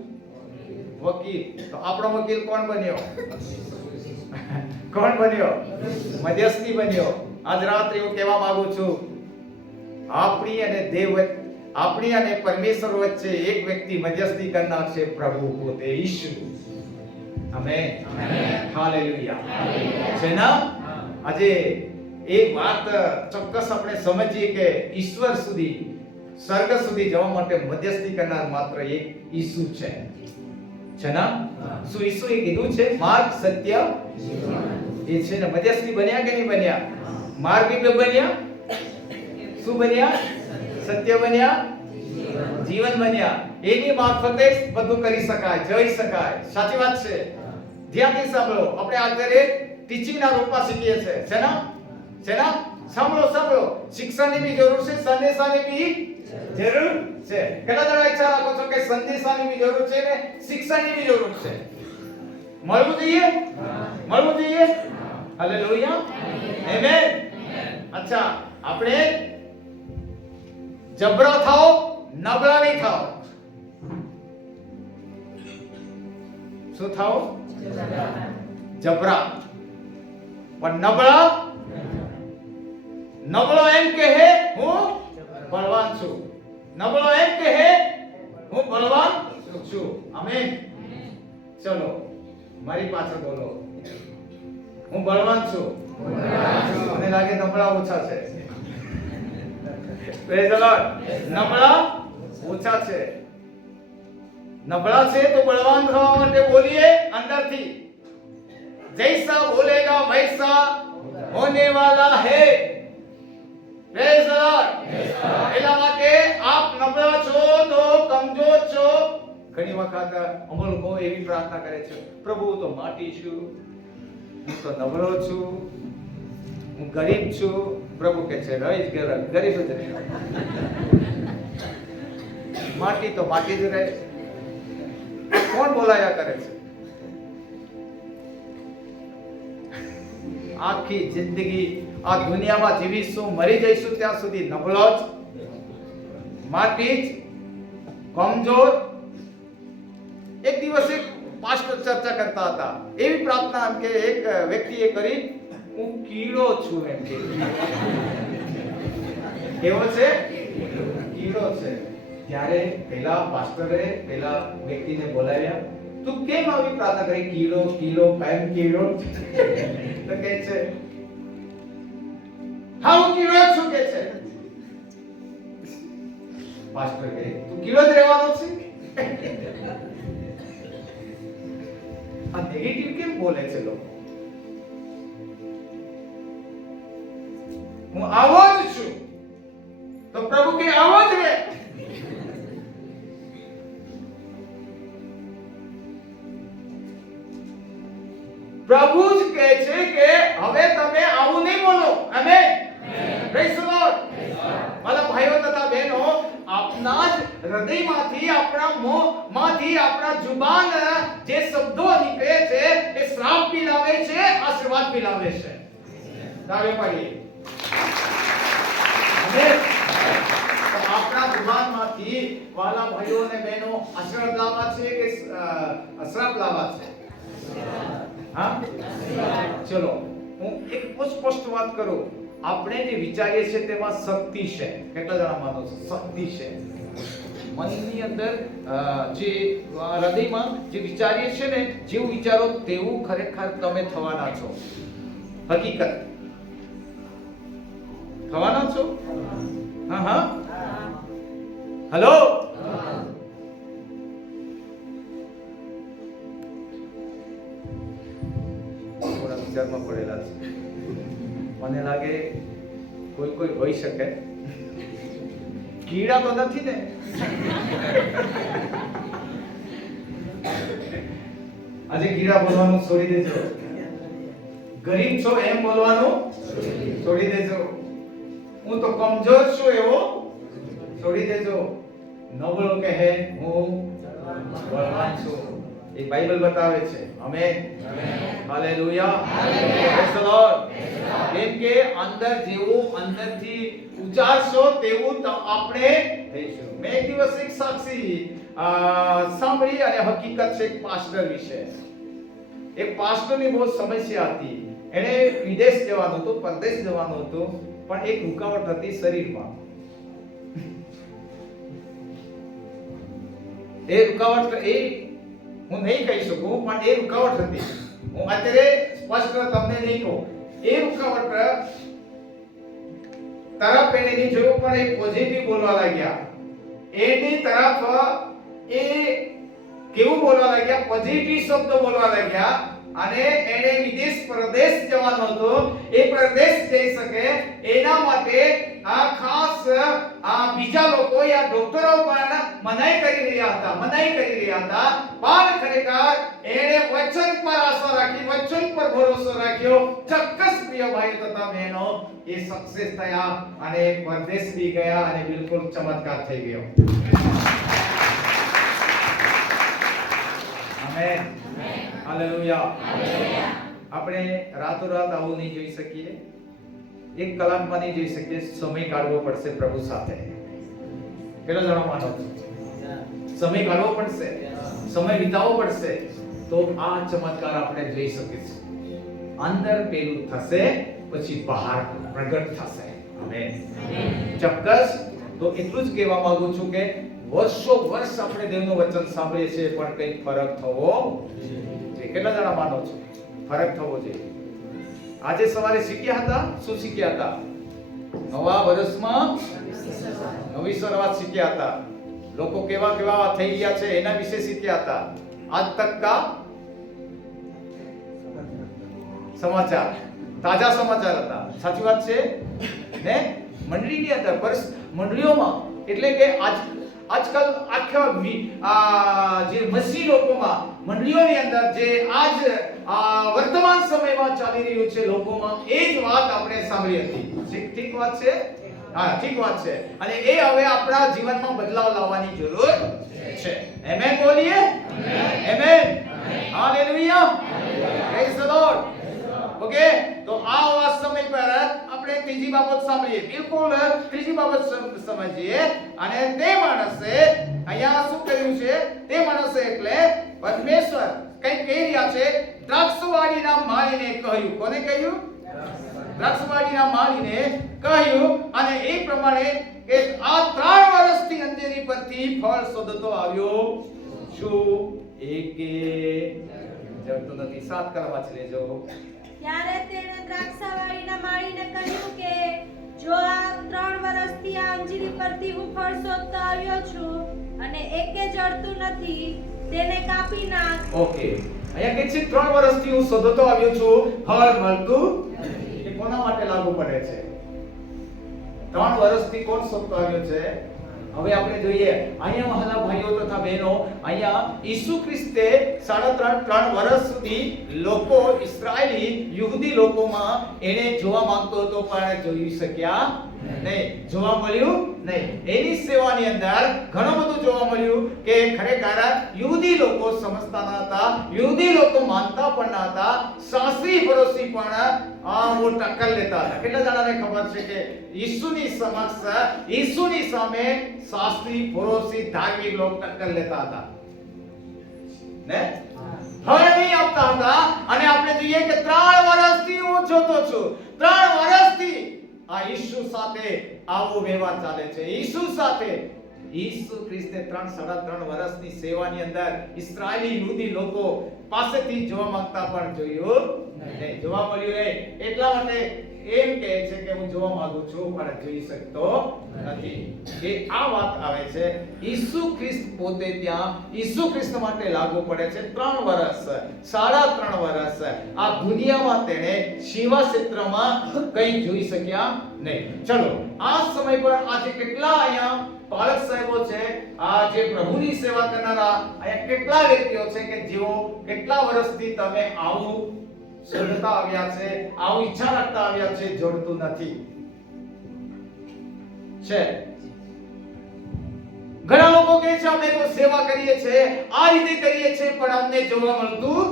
વકીલ. તો આપણો વકીલ કોણ બન્યો? મધ્યસ્થી બન્યો. આજ રાત્રે હું કહેવા માંગુ છું, આપણી અને પરમેશ્વર વચ્ચે એક વ્યક્તિ મધ્યસ્થી કરનાર છે, પ્રભુ પોતે ઈસુ. આમેન. હાલેલુયા. છે ના? આજે એક વાત ચોક્કસ આપણે સમજીએ કે ઈશ્વર સુધી, સ્વર્ગ સુધી જવા માટે મધ્યસ્થી કરનાર માત્ર એક ઈસુ છે. ના? શું ઈસુએ કીધું છે માર્ગ, સત્ય, એ છે ને. મધ્યસ્થી બન્યા કે નહીં બન્યા? માર્ગ એટલે બન્યા, શું બન્યા? સત્ય બન્યા, જીવન બન્યા. એની મારફતે બધું કરી શકાય, જઈ શકાય. સાચી વાત છે. ધ્યાનથી સાંભળો, આપણે અત્યારે ટીચિંગના રૂપમાં શીખીએ છીએ. શેના? સાંભળો શિક્ષણની બી જરૂર છે, સંદેશાની બી જરૂર છે. કેટલા જણા ઈચ્છા રાખો છો કે સંદેશાની બી જરૂર છે ને શિક્ષણની બી જરૂર છે? મળવું જોઈએ. Hallelujah, amen. અચ્છા, આપણે જબરા થાઓ, નબળા નહીં થાઓ. શું થાઓ? જબરા. પણ નબળો એમ કહે હું બળવાન છું. નબળો એમ કહે હું બળવાન છું. આમેન. ચલો મારી પાછળ બોલો, હું બળવાન છું. મને લાગે નબળા ઓછા છે. Praise the lord. નબળા ઓછા છે. નબળા છે તો બળવાન થવા માટે બોલીએ અંદરથી. जैसा बोलेगा वैसा होने वाला है. Praise the Lord. એટલા માટે આપ નબળા છો તો કમજોર છો. ઘણી વખત અમુક લોકો એવી પ્રાર્થના કરે છે, પ્રભુ હું તો માટી છું, હું તો નબળો છું, હું ગરીબ છું. પ્રભુ કહે છે રહીશ ગરીબ જ રહે. માટી તો માટી જ રહે. કોણ બોલાયા કરે છે? આખી જિંદગી આ દુનિયામાં જીવીશું, મરી જઈશું ત્યાં સુધી નબળો જ, માટી જ, કમજોર. એક દિવસ એક પાસ્ટર ચર્ચા કરતા હતા. એવી પ્રાર્થના એમ કે એક વ્યક્તિએ કરી, હું કીડો છું એમ કે. કેવો છે? કીડો છે. ત્યારે પેલા પાસ્ટરે પેલા વ્યક્તિને બોલાવ્યા. તું કેમ આવી પ્રાર્થના કરી? કીડો કાયમ કીડો. તો કહે છે હા હું કીડો છું કે છે. પાસ્ટર કહે તું કીડો જ રહેવાનો છે? આ નેગેટિવ કેમ બોલે છે લોકો? હું આવો જ છું તો પ્રભુ કે આવો જ રહે. પ્રભુ જ કહે છે કે હવે તમે આવું નહીં બોલો. આમેન. Praise the lord. મારા ભાઈઓ તથા બહેનો, આપના જ હૃદયમાંથી, આપણા મોંમાંથી, આપણા જુબાન જે શબ્દો નીકળે છે એ શ્રાપ બી લાવે છે, આશીર્વાદ બી લાવે છે. તારે પાડીએ. આમેન. તો આપણા જુબાનમાંથી વાલા ભાઈઓ અને બહેનો આશીર્વાદ લાવવા છે કે શ્રાપ લાવવા છે? હા, ચલો હું એક સ્પષ્ટ વાત કરું. આપણે જે વિચારીએ છીએ તેમાં શક્તિ છે. કેટલા જણા માનો છો? શક્તિ છે. મનની અંદર જે હૃદયમાં જે વિચારીએ છીએ ને, જેવું વિચારો તેવું ખરેખર તમે થવાના છો. હકીકત થવાના છો. હા. હેલો. વિચારમાં પડેલા છે. મને લાગે કોઈ હોઈ શકે. કીડા તો નથી ને? આજે કીડા બોલવાનું છોડી દેજો. ગરીબ છો એમ બોલવાનું છોડી દેજો. હું તો કમજોર છું એવો છોડી દેજો. નબળો કહે હું બળવાન છું. એ બાઇબલ બતાવે છે. Amen. Hallelujah. Praise the lord. કેમ કે અંદર જેવું અંદરથી ઉચ્ચારશો તેવું આપણે થઈશું. મેં એક દિવસ એક સાક્ષી સાંભળી અને હકીકત છે એક પાસ્ટર વિશે. એક પાસ્ટરની બહુ સમસ્યા હતી. એને વિદેશ જવાનું હતું, પરદેશ જવાનું હતું, પણ એક રૂકાવટ હતી શરીરમાં. એ રૂકાવટ હું નહીં કહી શકું, પણ એ રૂકાવટ હતી. હું અત્યારે સ્પષ્ટ તમને નહીં કહું. એ રૂકાવટ તરફ એને નહીં જોયું, પણ એ પોઝિટિવ બોલવા લાગ્યા. એની તરફ એ કેવું બોલવા લાગ્યા? પોઝિટિવ શબ્દો બોલવા લાગ્યા. અને એને વિદેશ પ્રદેશ જવાનો હતો. એ પ્રદેશ જઈ શકે એના માટે આ ખાસ બીજા લોકો યા ડોક્ટરો પણ મનાઈ કરી રહ્યા હતા. પણ ખરેખર એને વચન પર આશા રાખી, વચન પર ભરોસો રાખ્યો, ચોક્કસ પ્રિય ભાઈઓ તથા બહેનો, એ સક્સેસ થયા અને પરદેશ બી ગયા અને બિલકુલ ચમત્કાર થઈ ગયો. આમેન. હાલેલુયા. આપણે રાતોરાત આવું નહીં જોઈ શકીએ, એક કલાકમાં નહીં જોઈ શકીએ, સમય કાઢવો પડશે પ્રભુ સાથે. કેટલા જણા માનો છો? સમય કાઢવો પડશે, સમય વિતાવવો પડશે, તો આ ચમત્કાર આપણે જોઈ શકીશું. અંદર પેલું થશે, પછી બહાર પ્રગટ થશે. આમેન. ચોક્કસ. તો એટલું જ કહેવા માંગુ છું કે વર્ષો વર્ષ આપણે દેવનું વચન સાંભળીએ છીએ, પણ કંઈક ફરક થવો જોઈએ. કેટલા જણા માનો છો? ફરક થવો જોઈએ. આજે સવારે શીખ્યા હતા, શું શીખ્યા હતા? નવા વર્ષમાં નવી શરૂઆત શીખ્યા હતા. લોકો કેવા કેવા થઈ ગયા છે એના વિશે શીખ્યા હતા. આજ તક કા સમાચાર, તાજા સમાચાર હતા. સાચી વાત છે ને? મંડળીની અંદર, મંડળીઓમાં, એટલે કે આજકાલ આખા જે મસી લોકોમાં, મંડળીઓની અંદર જે આજ વર્તમાન સમયમાં ચાલી રહ્યું છે લોકોમાં, એ જ વાત આપણે સાંભળી હતી. ઠીક વાત છે? હા, ઠીક વાત છે. અને એ હવે આપણા જીવનમાં બદલાવ લાવવાની જરૂર છે. આમેન બોલીએ. Amen. Hallelujah. Praise the lord. Okay, તો આ સમય પર આપણે ત્રીજી બાબત સાંભળીએ. બિલકુલ ત્રીજી બાબત સમજીએ. અને તે માણસે અહીંયા શું કર્યું છે? તે માણસે એટલે પરમેશ્વર કઈ કહી રહ્યા છે? દ્રાક્ષવાડીના માળીને કહ્યું. કોને કહ્યું? દ્રાક્ષવાડીના માળીને કહ્યું. અને એ પ્રમાણે કે આ 3 વર્ષથી અંધેરી પરથી ફળ શોધતો આવ્યો છું, એકે જડતો નથી. 7 કરવા છે લેજો. ત્યારે તેણે દ્રાક્ષાવાળીના માળીને કહ્યું કે જો આ 3 વર્ષથી આ અંજીરી પરથી હું ફળ શોધતો આવ્યો છું અને એકે જડતું નથી, તેને કાપી નાખ. ઓકે, અહીંયા કે છે 3 વર્ષથી હું શોધતો આવ્યો છું, ફળ મળતું નથી. એ કોના માટે લાગુ પડે છે? 3 વર્ષથી કોણ શોધતો આવ્યો છે? હવે આપણે જોઈએ અહીંયા વહાલા ભાઈઓ તથા બહેનો, અહીંયા ઈસુ ખ્રિસ્તે 3.5 વર્ષ સુધી લોકો, ઇસ્રાયેલી યહૂદી લોકોમાં એને જોવા માંગતો હતો, પણ જોઈ શક્યા નહીં, જોવા મળ્યું નહીં. એની સેવાની અંદર ઘણું બધું જોવા મળ્યું કે ખરેખર યહૂદી લોકો સમજતા ન હતા, યહૂદી લોકો માનતા પણ ન હતા, શાસ્ત્રી પરોશી પણ ટક્કર લેતા હતા. કેટલા જણાને ખબર છે કે ઈસુની સમક્ષ, ઈસુની સામે શાસ્ત્રી પરોશી ધાર્મિક લોકો ટક્કર લેતા હતા ને? ફળ નહીં આપતા હતા. અને આપણે જોઈએ કે 3 વર્ષથી હું જોતો છું, 3 વર્ષથી આ ઈસુ સાથે આવો વ્યવહાર ચાલે છે. ઈસુ સાથે, ઈસુ ખ્રિસ્તે 3.5 વર્ષની સેવાની અંદર ઇસ્રાયેલી યહૂદી લોકો પાસેથી જોવા માંગતા પણ જોયું નહીં, જોવા મળ્યું નહીં. એટલા માટે એમ કહે છે કે હું જોવા માંગુ છું પણ જોઈ શકતો નથી. કે આ વાત આવે છે ઈસુ ખ્રિસ્ત પોતે ત્યાં, ઈસુ ખ્રિસ્ત માટે લાગુ પડે છે 3 વર્ષ, 3.5 વર્ષ આ દુનિયામાં તેણે સેવા ક્ષેત્રમાં કંઈ જોઈ શક્યા નહીં. ચલો, આ સમય પર આજે કેટલા અહીંયા પાલક સાહેબો છે, આ જે પ્રભુની સેવા કરનારા અહીંયા કેટલા વ્યક્તિઓ છે કે જેઓ કેટલા વર્ષથી તમે આવું શોધતા આવ્યા છે, આવું ઈચ્છા રાખતા આવ્યા છે, જોડતું નથી છે. ઘણા લોકો કહે છે અમે તો સેવા કરીએ છીએ, આ રીતે કરીએ છીએ, પણ અમને જોવા મળતું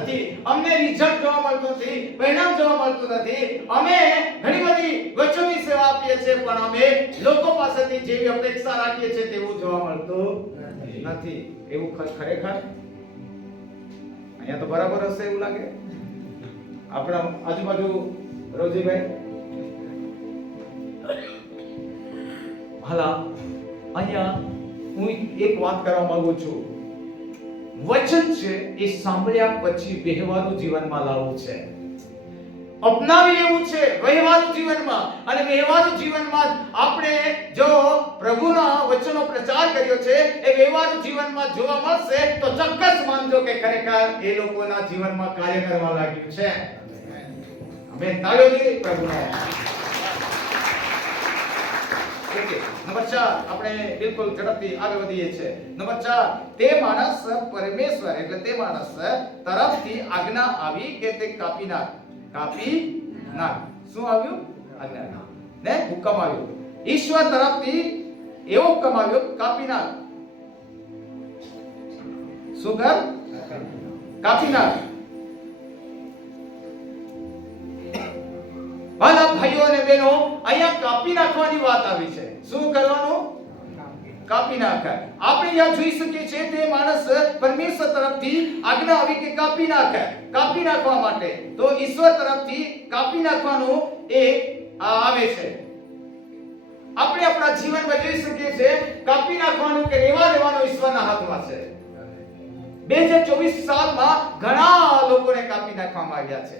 નથી, અમને રિઝલ્ટ જોવા મળતું નથી, પરિણામ જોવા મળતું નથી. અમે ઘણી બધી વચનની સેવા આપીએ છીએ, પણ અમે લોકો પાસેથી જેવી અપેક્ષા રાખીએ છીએ તેવું જોવા મળતું નથી. એવું ખરેખર અહીંયા તો બરાબર હશે એવું લાગે? આપણા આજુબાજુ રોજીભાઈ હાલા, અહીંયા હું એક વાત કરવા માંગુ છું. વચન છે એ સાંભળ્યા પછી વ્યવહારુ જીવનમાં લાવવું છે, અપનાવી લેવું છે વ્યવહારુ જીવનમાં. અને વ્યવહારુ જીવનમાં આપણે જો પ્રભુના વચનો પ્રચાર કર્યો છે એ વ્યવહારુ જીવનમાં જોવા મળશે તો ચોક્કસ માનજો કે ખરેખર એ લોકોના જીવનમાં કાર્ય કરવા લાગ્યું છે. અમે તાળીઓથી પ્રભુને ઓકે, નંબર 4 આપણે બિલકુલ ઝડપથી આગળ વધીએ છીએ. નંબર 4, તે માણસ પરમેશ્વર એટલે તે માણસ તરફથી આજ્ઞા આવી કે તે કાપી નાખ. શું આવ્યું? આજ્ઞા ને હુકમ આવ્યો. ઈશ્વર તરફથી એવો હુકમ આવ્યો, કાપી નાખ. શું કર? કાપી નાખ. ભલા ભાઈઓ અને બહેનો, અહીંયા કાપી નાખવાની વાત આવી છે. શું કરવાનું? કાપી નાખે. આપણે અહીંયા જોઈ શકીએ છીએ તે માણસ પરમેશ્વર તરફથી આજ્ઞા આવી કે કાપી નાખે. કાપી નાખવા માટે તો ઈશ્વર તરફથી કાપી નાખવાનું એ આવે છે. આપણે આપણા જીવનમાં જોઈ શકીએ છીએ કાપી નાખવાનું કે રહેવા દેવાનું ઈશ્વરના હાથમાં છે. 2024 સાલમાં ઘણા લોકોને કાપી નાખવામાં આવ્યા છે.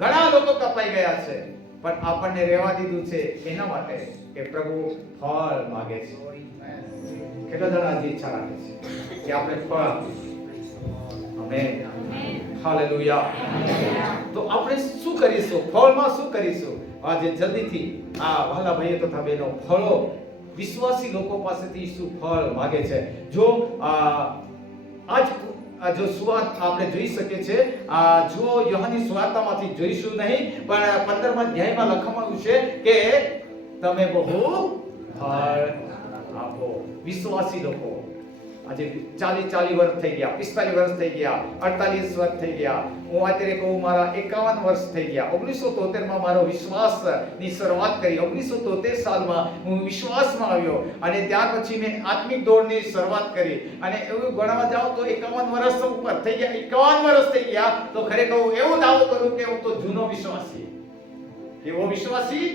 ઘણા લોકો કપાઈ ગયા છે, પણ આપણને રહેવા દીધું છે એના માટે કે પ્રભુ ફળ માંગે છે. કેટલા જણા આજે ઈચ્છા રાખે છે કે આપણે ફળ આપીશું? આમેન. હાલેલુયા. તો આપણે શું કરીશું? ફળમાં શું કરીશું? આજે જલ્દીથી આ વહાલા ભાઈઓ તથા બહેનો, ફળો વિશ્વાસી લોકો પાસેથી શું ફળ માંગે છે? જો જો સુવાર્ત આપણે જોઈ શકીએ છીએ, જો યોહાનની સુવાર્તામાંથી જોઈશું નહીં, પણ 15મા અધ્યાયમાં લખવામાં આવ્યું છે કે તમે બહુ ફળ આપો. વિશ્વાસી લોકો આજે 40 વર્ષ થઈ ગયા, 45 વર્ષ થઈ ગયા, 48 વર્ષ થઈ ગયા. હું અત્યારે કહું મારા 51 વર્ષ થઈ ગયા. 1973 મારો વિશ્વાસની શરૂઆત કરી. 1973 સાલમાં હું વિશ્વાસમાં આવ્યો અને ત્યાર પછી મેં આત્મિક દોડની શરૂઆત કરી. અને એવું ગણવા જાઉં તો 51 વર્ષ ઉપર થઈ ગયા. 51 વર્ષ થઈ ગયા તો ખરેખર હું એવું દાવો કરું કે હું તો જૂનો વિશ્વાસી. કેવો વિશ્વાસી?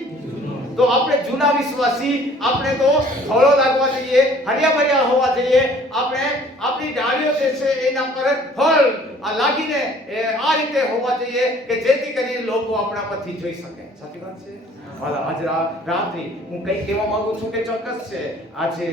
તો આપણે જૂના વિશ્વાસી. આપણે તો ફળો લાગવા જોઈએ, હરિયા ભર્યા હોવા જોઈએ. આપણે આપણી ડાળીઓ જે છે એના પર ફળ લાગીને આ રીતે હોવા જોઈએ કે જેથી કરીને લોકો આપણા પરથી જોઈ શકે. સાચી વાત છે? આજે રાત્રિ હું કંઈ કહેવા માંગુ છું કે ચોક્કસ છે આજે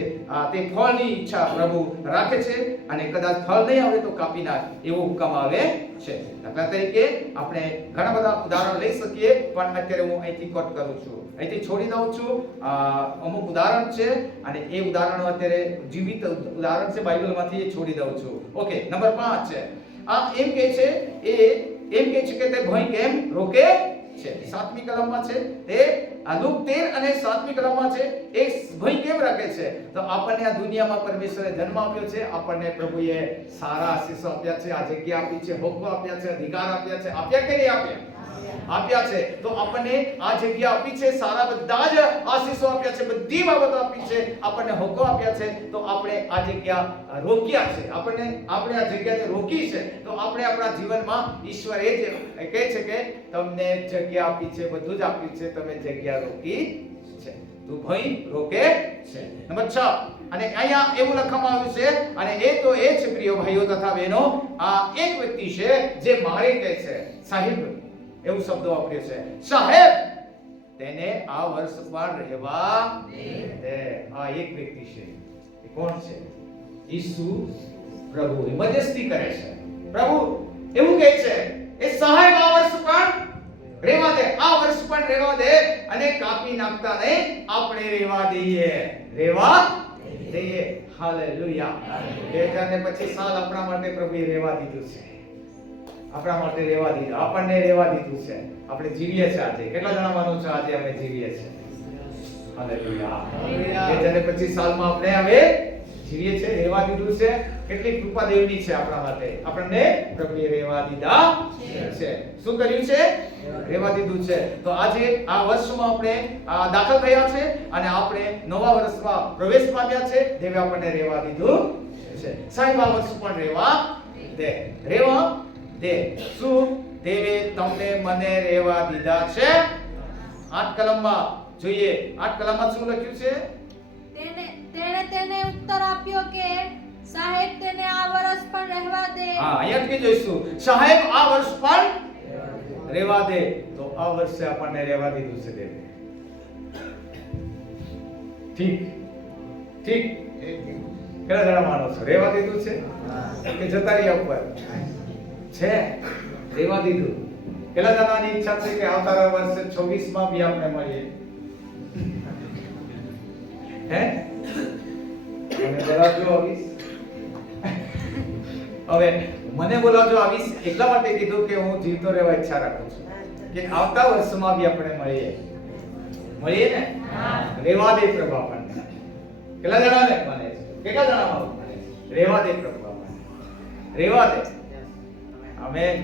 તે ફળની ઈચ્છા પ્રભુ રાખે છે અને કદાચ ફળ નહીં આવે તો કાપી નાખ એવો હુકમ આવે છે. દાખલા તરીકે આપણે ઘણા બધા ઉદાહરણ લઈ શકીએ, પણ અત્યારે હું અહીંથી કટ કરું છું, અહીંથી છોડી દઉં છું. અમુક ઉદાહરણ છે અને એ ઉદાહરણો અત્યારે જીવિત ઉદાહરણ છે, બાઇબલમાંથી એ છોડી દઉં છું. ઓકે, નંબર 5 છે. એમ કહે છે કે તે ભય કેમ રોકે છે? 7મી કલમમાં છે તે લુક 13 અને 7મી કલમમાં છે એ ભય કેમ રાખે છે? તો આપણને આ દુનિયામાં પરમેશ્વરે જન્મ આપ્યો છે, આપણને પ્રભુએ સારા આશીષો આપ્યા છે, આ જગ્યા આપી છે, હોદ્દો આપ્યા છે, અધિકાર આપ્યા છે. આપ્યા કે નહીં આપ્યા? આપ્યા છે. તો આપણને આ જગ્યા આપી છે, સારા બધા જ આશીષો આપ્યા છે, બધી બાબતો આપી છે, આપણને હોદ્દો આપ્યા છે. તો આપણે આ જગ્યા રોક્યા છે, આપણે આ જગ્યાને રોકી છે. તો આપણે આપણા જીવનમાં ઈશ્વર એ જ કહે છે કે તમને જગ્યા આપી છે, બધું જ આપ્યું છે, તમે જગ્યા રોકી છે. તું ભય રોકે છે. નંબર 6 અને અહીંયા એવું લખવામાં આવ્યું છે અને એ તો એ છે પ્રિય ભાઈઓ તથા બહેનો, આ એક વ્યક્તિ છે જે મારે કહે છે સાહેબ, એવું શબ્દ વાપર્યો છે, સાહેબ તેને આ વર્ષ પર રહેવા દે. આ એક વ્યક્તિ છે. એ કોણ છે? ઈસુ પ્રભુ મધ્યસ્થી કરે છે. પ્રભુ એવું કહે છે એ સાહેબ આ વર્ષ પણ રહેવા દે, આ વર્ષ પણ રહેવા દે અને કાપી નાખતા નહીં, આપણે રહેવા દઈએ. હાલેલુયા. 2025 સાલ આપણા માટે પ્રભુએ રહેવા દીધું છે. આપણા માટે રહેવા દીધું, આપણને રહેવા દીધું છે. આપણે જીવીએ છીએ આજે. કેટલા જણા માનો છો આજે અમે જીવીએ છીએ? હાલેલુયા. 2025 સાલમાં આપણે હવે જીવીએ છીએ, રહેવા દીધું છે. કેટલી કૃપા દેવની છે આપણા માટે. આપણને પ્રભુએ રહેવા દીધા છે. શું કર્યું છે? રહેવા દીધું છે. તો આજે આ વર્ષમાં આપણે દાખલ થયા છે અને આપણે નવા વર્ષમાં પ્રવેશ પામ્યા છે. દેવે આપણને રહેવા દીધું છે. સાહેબ આ વર્ષ પણ રહેવા દે. રહેવા દે. શું દેવે તમને મને રહેવા દીધા છે? 8 કલમમાં જોઈએ. 8 કલમમાં શું લખ્યું છે? તેને ઉત્તર આપ્યો કે સાહેબ તેને આ વર્ષ પણ રહેવા દે. અહીંયાથી જોઈશું સાહેબ આ વર્ષ પણ રહેવા દે. તો આ વર્ષે આપણને રહેવા દીધું છે દેવે. ઠીક. કેટલા જણા માનો છો? રહેવા દીધું છે કે જતા રહ્યા ઉપર છે? રહેવા દીધું. કેટલા જણાની ઈચ્છા છે કે આવતા વર્ષે 26 માં બી આપણે મળીએ? હે મને બોલાવજો આવીશ. હવે મને બોલાવજો આવીશ એટલા માટે કીધું કે હું જીવતો રહેવા ઈચ્છા રાખું છું કે આવતા વર્ષમાં બી આપણે મળીએ ને. રેવા દે પ્રભુ આપણને. કેટલા જણાને મને કેટલા જણામાં મને રેવા દે પ્રભુ આપણને રેવા દે. આમેન.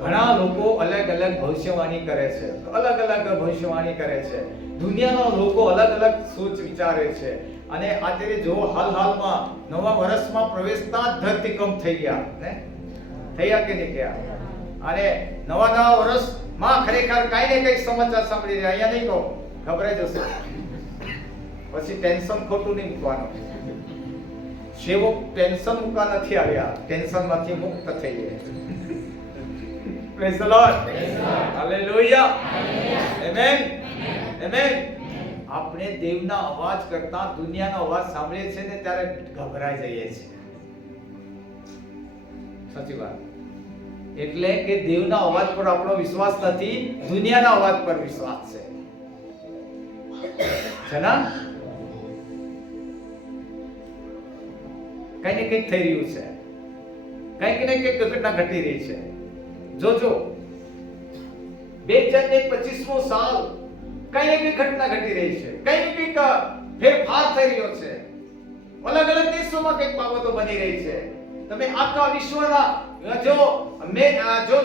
ઘણા લોકો અલગ અલગ ભવિષ્યવાણી કરે છે, અલગ અલગ ભવિષ્યવાણી કરે છે. દુનિયાના લોકો અલગ અલગ સોચ વિચારે છે અને અત્યારે જો હાલમાં નવા વર્ષમાં પ્રવેશતા જ ધરતીકંપ થઈ ગયા ને, થયા કે નહીં ગયા. અને નવા વર્ષમાં ખરેખર કાંઈ ને કંઈક સમાચાર સાંભળી રહ્યા. અહીંયા નહીં કહો, ખબર જ હશે. પછી ટેન્શન ખોટું નહીં મૂકવાનું. સેવક ટેન્શન મૂકવા નથી આવ્યા, ટેન્શનમાંથી મુક્ત થઈ ગયા. Praise the lord. Hallelujah. Amen. Amen. આપણે દેવના અવાજ કરતા દુનિયાનો અવાજ સાંભળીએ છીએ ને ત્યારે ગભરાઈ જઈએ છીએ. સાચી વાત. એટલે કે દેવના અવાજ પર આપણો વિશ્વાસ નથી, દુનિયાના અવાજ પર વિશ્વાસ છે. છે ને? કઈ ને કઈ થઈ રહ્યું છે, કઈક ને કઈક ઘટના ઘટી રહી છે. જોજો 2025મો સાલ કઈ ને કઈ ઘટના ઘટી રહી છે, કઈ ને કઈક ફેરફાર થઈ રહ્યો છે. અલગ અલગ દેશોમાં કઈક બાબતો બની રહી છે. તમે આખા વિશ્વના જો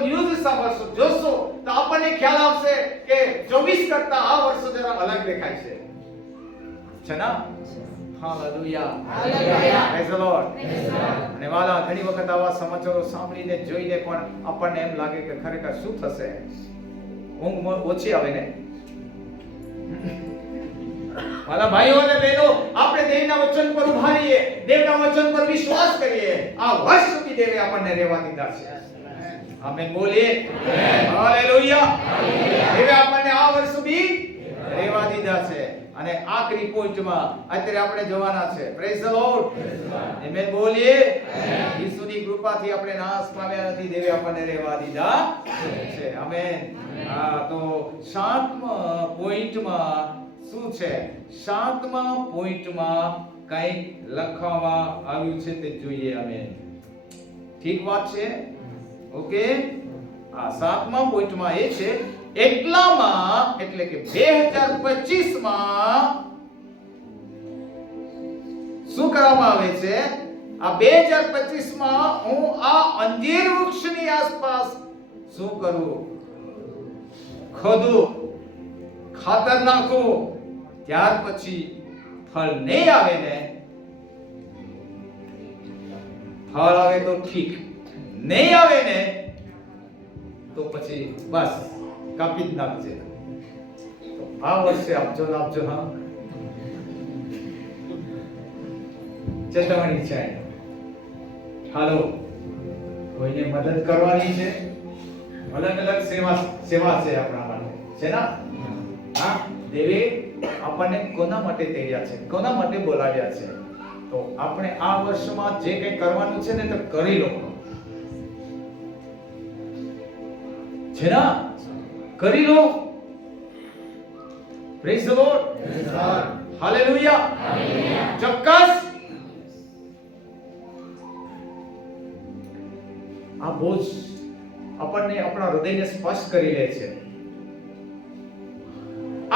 ન્યૂઝ સાંભળશો, જોશો તો આપણને ખ્યાલ આવશે કે 24 કરતા આ વર્ષો જરા અલગ દેખાય છે. છે ને? હાલેલુયા. Praise the lord. અને વાલા, ઘણી વખત આવા સમાચારો સાંભળીને જોઈને પણ આપણને એમ લાગે કે ખરેખર શું થશે. ઊંઘ ઓછી આવે ને. વાલા ભાઈઓ અને બહેનો, આપણે દેવના વચન પર ઉભા રહીએ, દેવના વચન પર વિશ્વાસ કરીએ. આ વર્ષ સુધી દેવે આપણને રહેવા દીધા છે. આમેન બોલીએ. હાલેલુયા. દેવે આપણને આ વર્ષ સુધી રહેવા દીધા છે. અને આખરી પોઈન્ટમાં અત્યારે આપણે જવાના છે. Praise the lord. આમેન બોલીએ. ઈસુની કૃપાથી આપણે નાશ પામ્યા નથી, દેવે આપણને રહેવા દીધા છે. આમેન. તો 7મા પોઈન્ટમાં શું છે? 7મા પોઈન્ટમાં કંઈક લખવામાં આવ્યું છે તે જોઈએ. આમેન. ઠીક વાત છે? ઓકે. આ 7મા પોઈન્ટમાં એ છે, એટલામાં એટલે કે 2025માં શું કરવામાં આવે છે? આ 2025માં હું આ અંજીર વૃક્ષની આસપાસ શું કરું? ખોદું, ખાતર નાખું. ત્યાર પછી ફળ નહીં આવે ને, ફળ આવે તો ઠીક, નહીં આવે ને તો પછી બસ કાપી જ નાખજે. તો આ વર્ષે આપજો. હા, ચેતવણી છે. હાલો, કોઈને મદદ કરવાની છે, અલગ અલગ સેવા છે આપણા માટે. છે ને? હા, દેવે આપણને કોના માટે તૈયાર છે, કોના માટે બોલાવ્યા છે? તો આપણે આ વર્ષમાં જે કંઈ કરવાનું છે ને તો કરી લો. છે ને? કરી લો. Praise the lord. હાલેલુયા. ચોક્કસ. આ બોજ આપણને આપણા હૃદયને સ્પર્શ કરી લે છે.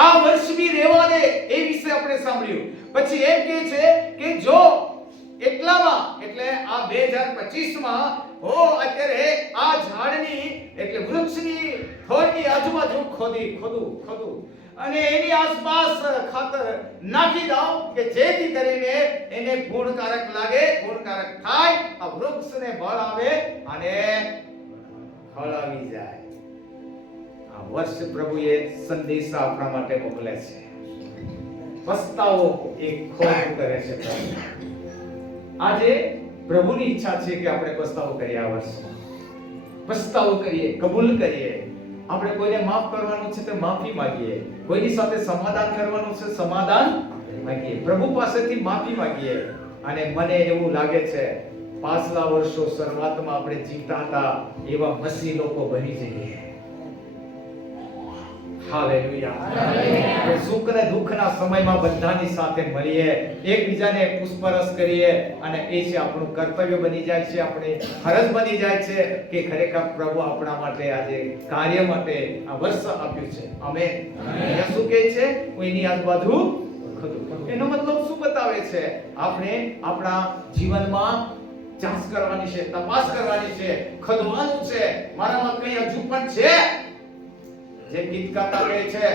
આ વર્ષ બી રહેવા દે એ વિશે આપણે સાંભળ્યું. પછી એમ કહે છે કે જો એટલામાં એટલે આ 2025માં અત્યારે આ ઝાડની એટલે વૃક્ષની થોડની આજુબાજુ ખોદું અને એની આસપાસ ખાતર નાખી દઉં કે જેથી કરીને એને ગુણકારક લાગે, ગુણકારક થાય, આ વૃક્ષને બળ આવે અને ફળ આવી જાય. આ વર્ષ પ્રભુએ સંદેશ આપણા માટે મોકલે છે. પસ્તાવો એક ખોટ કરે છે. આજે પ્રભુની ઈચ્છા છે કે આપણે પસ્તાવો કરીએ. આ વર્ષમાં પસ્તાવો કરીએ, કબૂલ કરીએ. આપણે કોઈને માફ કરવાનું છે તો માફી માંગીએ, કોઈની સાથે સમાધાન કરવાનું છે સમાધાન માંગીએ, પ્રભુ પાસેથી માફી માંગીએ. અને મને એવું લાગે છે પાછલા વર્ષો શરૂઆતમાં આપણે જીવતા હતા એવા મસીહ લોકો બની જઈએ. હાલેલુયા. આપણે સુખ અને દુઃખના સમયમાં બધાની સાથે મળીએ, એકબીજાને પુષ્પરસ કરીએ, અને એ છે આપણું કર્તવ્ય બની જાય છે, આપણી ફરજ બની જાય છે કે ખરેખર પ્રભુ આપણા માટે આજે કાર્ય માટે આ વર્ષ આપ્યું છે. આમેન. અહીંયા શું કહે છે? હું એની આજુબાજુ ખોદું. એનો મતલબ શું બતાવે છે? આપણે આપણા જીવનમાં જાંચ કરવાની છે, તપાસ કરવાની છે, ખોદવાનું છે. મારામાં કઈ હજુ પણ છે જે ગીતકારતા કહે છે,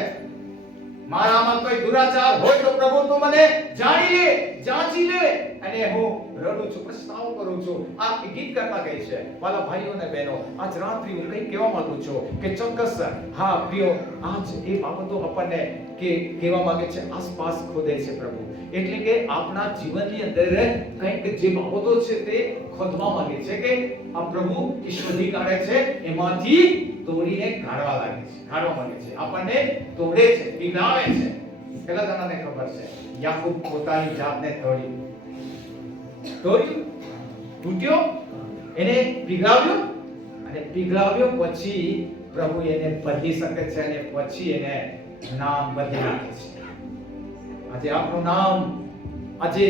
મારામાં કોઈ દુરાચાર હોય તો પ્રભુ તું મને જાણી લે, જાંચી લે, અને હું રડું છું, પછતાવો કરું છું. આ ગીતકારતા કહે છે. વાલા ભાઈઓ અને બહેનો, આજ રાત્રિ હું કંઈ કહેવા માંગુ છું કે ચોક્કસ હા પ્રિયો, આજ એ બાબતો આપણને કે કહેવા માંગે છે, આસપાસ ખોદે છે પ્રભુ. એટલે કે આપણા જીવનની અંદર કંઈક જે બાબતો છે તે ખોદવા માંગે છે કે આ પ્રભુ ઈશ્વરી કાઢે છે, એમાંથી તોડીને કાઢવા માંગે છે, આપણને તોડે છે, પીગળાવે છે. કેટલા જણાને ખબર છે યાકૂબ પોતાની જાતને તૂટ્યો, એને પીગળાવ્યો, અને પીગળાવ્યો પછી પ્રભુ એને બદલી શકે છે, અને પછી એને નામ બદલી નાખે છે. આજે આપણું નામ, આજે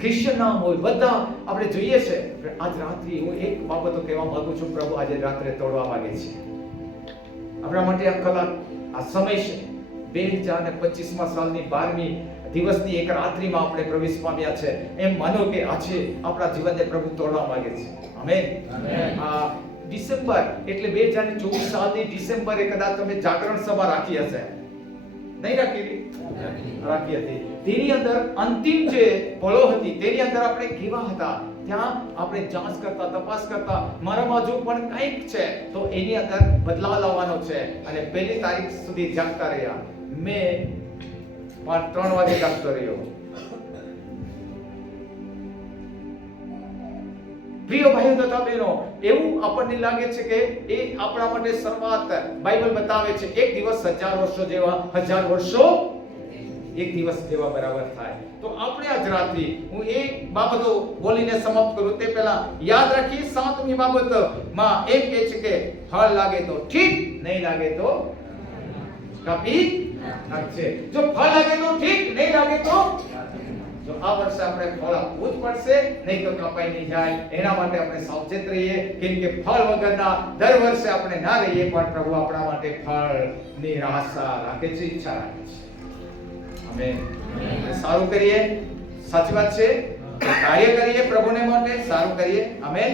ક્રિશ્ચન નામ હોય, બધા આપણે જોઈએ છે. આજ રાત્રિ હું એક બાબતો કહેવા માંગુ છું, પ્રભુ આજે રાત્રે તોડવા માંગે છે. આપણા માટે આ કલાક, આ સમય છે 2025 સાલની 12મી દિવસની એક રાત્રિમાં આપણે પ્રવેશ પામ્યા છે. એમ માનો કે આજે આપણા જીવનને પ્રભુ તોડવા માંગે છે. આમેન. આ ડિસેમ્બર એટલે 2024 સાલની ડિસેમ્બરે કદાચ તમે જાગરણ સભા રાખી હશે, નહીં રાખી હતી. તેની અંદર અંતિમ જે પળો હતી તેની અંદર આપણે કેવા હતા, ત્યાં આપણે જાંચ કરતા, તપાસ કરતા, મારામાં જો પણ કંઈક છે તો એની અંદર બદલાવ લાવવાનો છે. અને 1લી તારીખ સુધી જાગતા રહ્યા. મેં 3 વાગે જાગતો રહ્યો. પ્રિય ભાઈઓ તથા બહેનો, એવું આપણને લાગે છે કે એ આપણા માટે શરૂઆત, બાઇબલ બતાવે છે 1 દિવસ 1000 વર્ષો જેવા, 1000 વર્ષો 1 દિવસ જેવા બરાબર થાય. તો આપણે આજ રાત્રિ હું એક બાબતો બોલીને સમાપ્ત કરું તે પહેલા યાદ રાખી 7મી બાબતમાં એમ કહે છે કે ફળ લાગે તો ઠીક, નહીં લાગે તો કાપી નાખશે. જો ફળ લાગે તો ઠીક, નહીં લાગે તો જો આ વર્ષે આપણે ફળ આપવું જ પડશે, નહીં તો કપાઈ નહીં જાય. એના માટે આપણે સાવચેત રહીએ, કેમ કે ફળ વગરના દર વર્ષે આપણે ના રહીએ, પણ પ્રભુ આપણા માટે ફળની આશા રાખે છે, ઈચ્છા રાખે છે. આમેન. સારું કરીએ, સાચી વાત છે, કાર્ય કરીએ પ્રભુને માટે, સારું કરીએ. આમેન.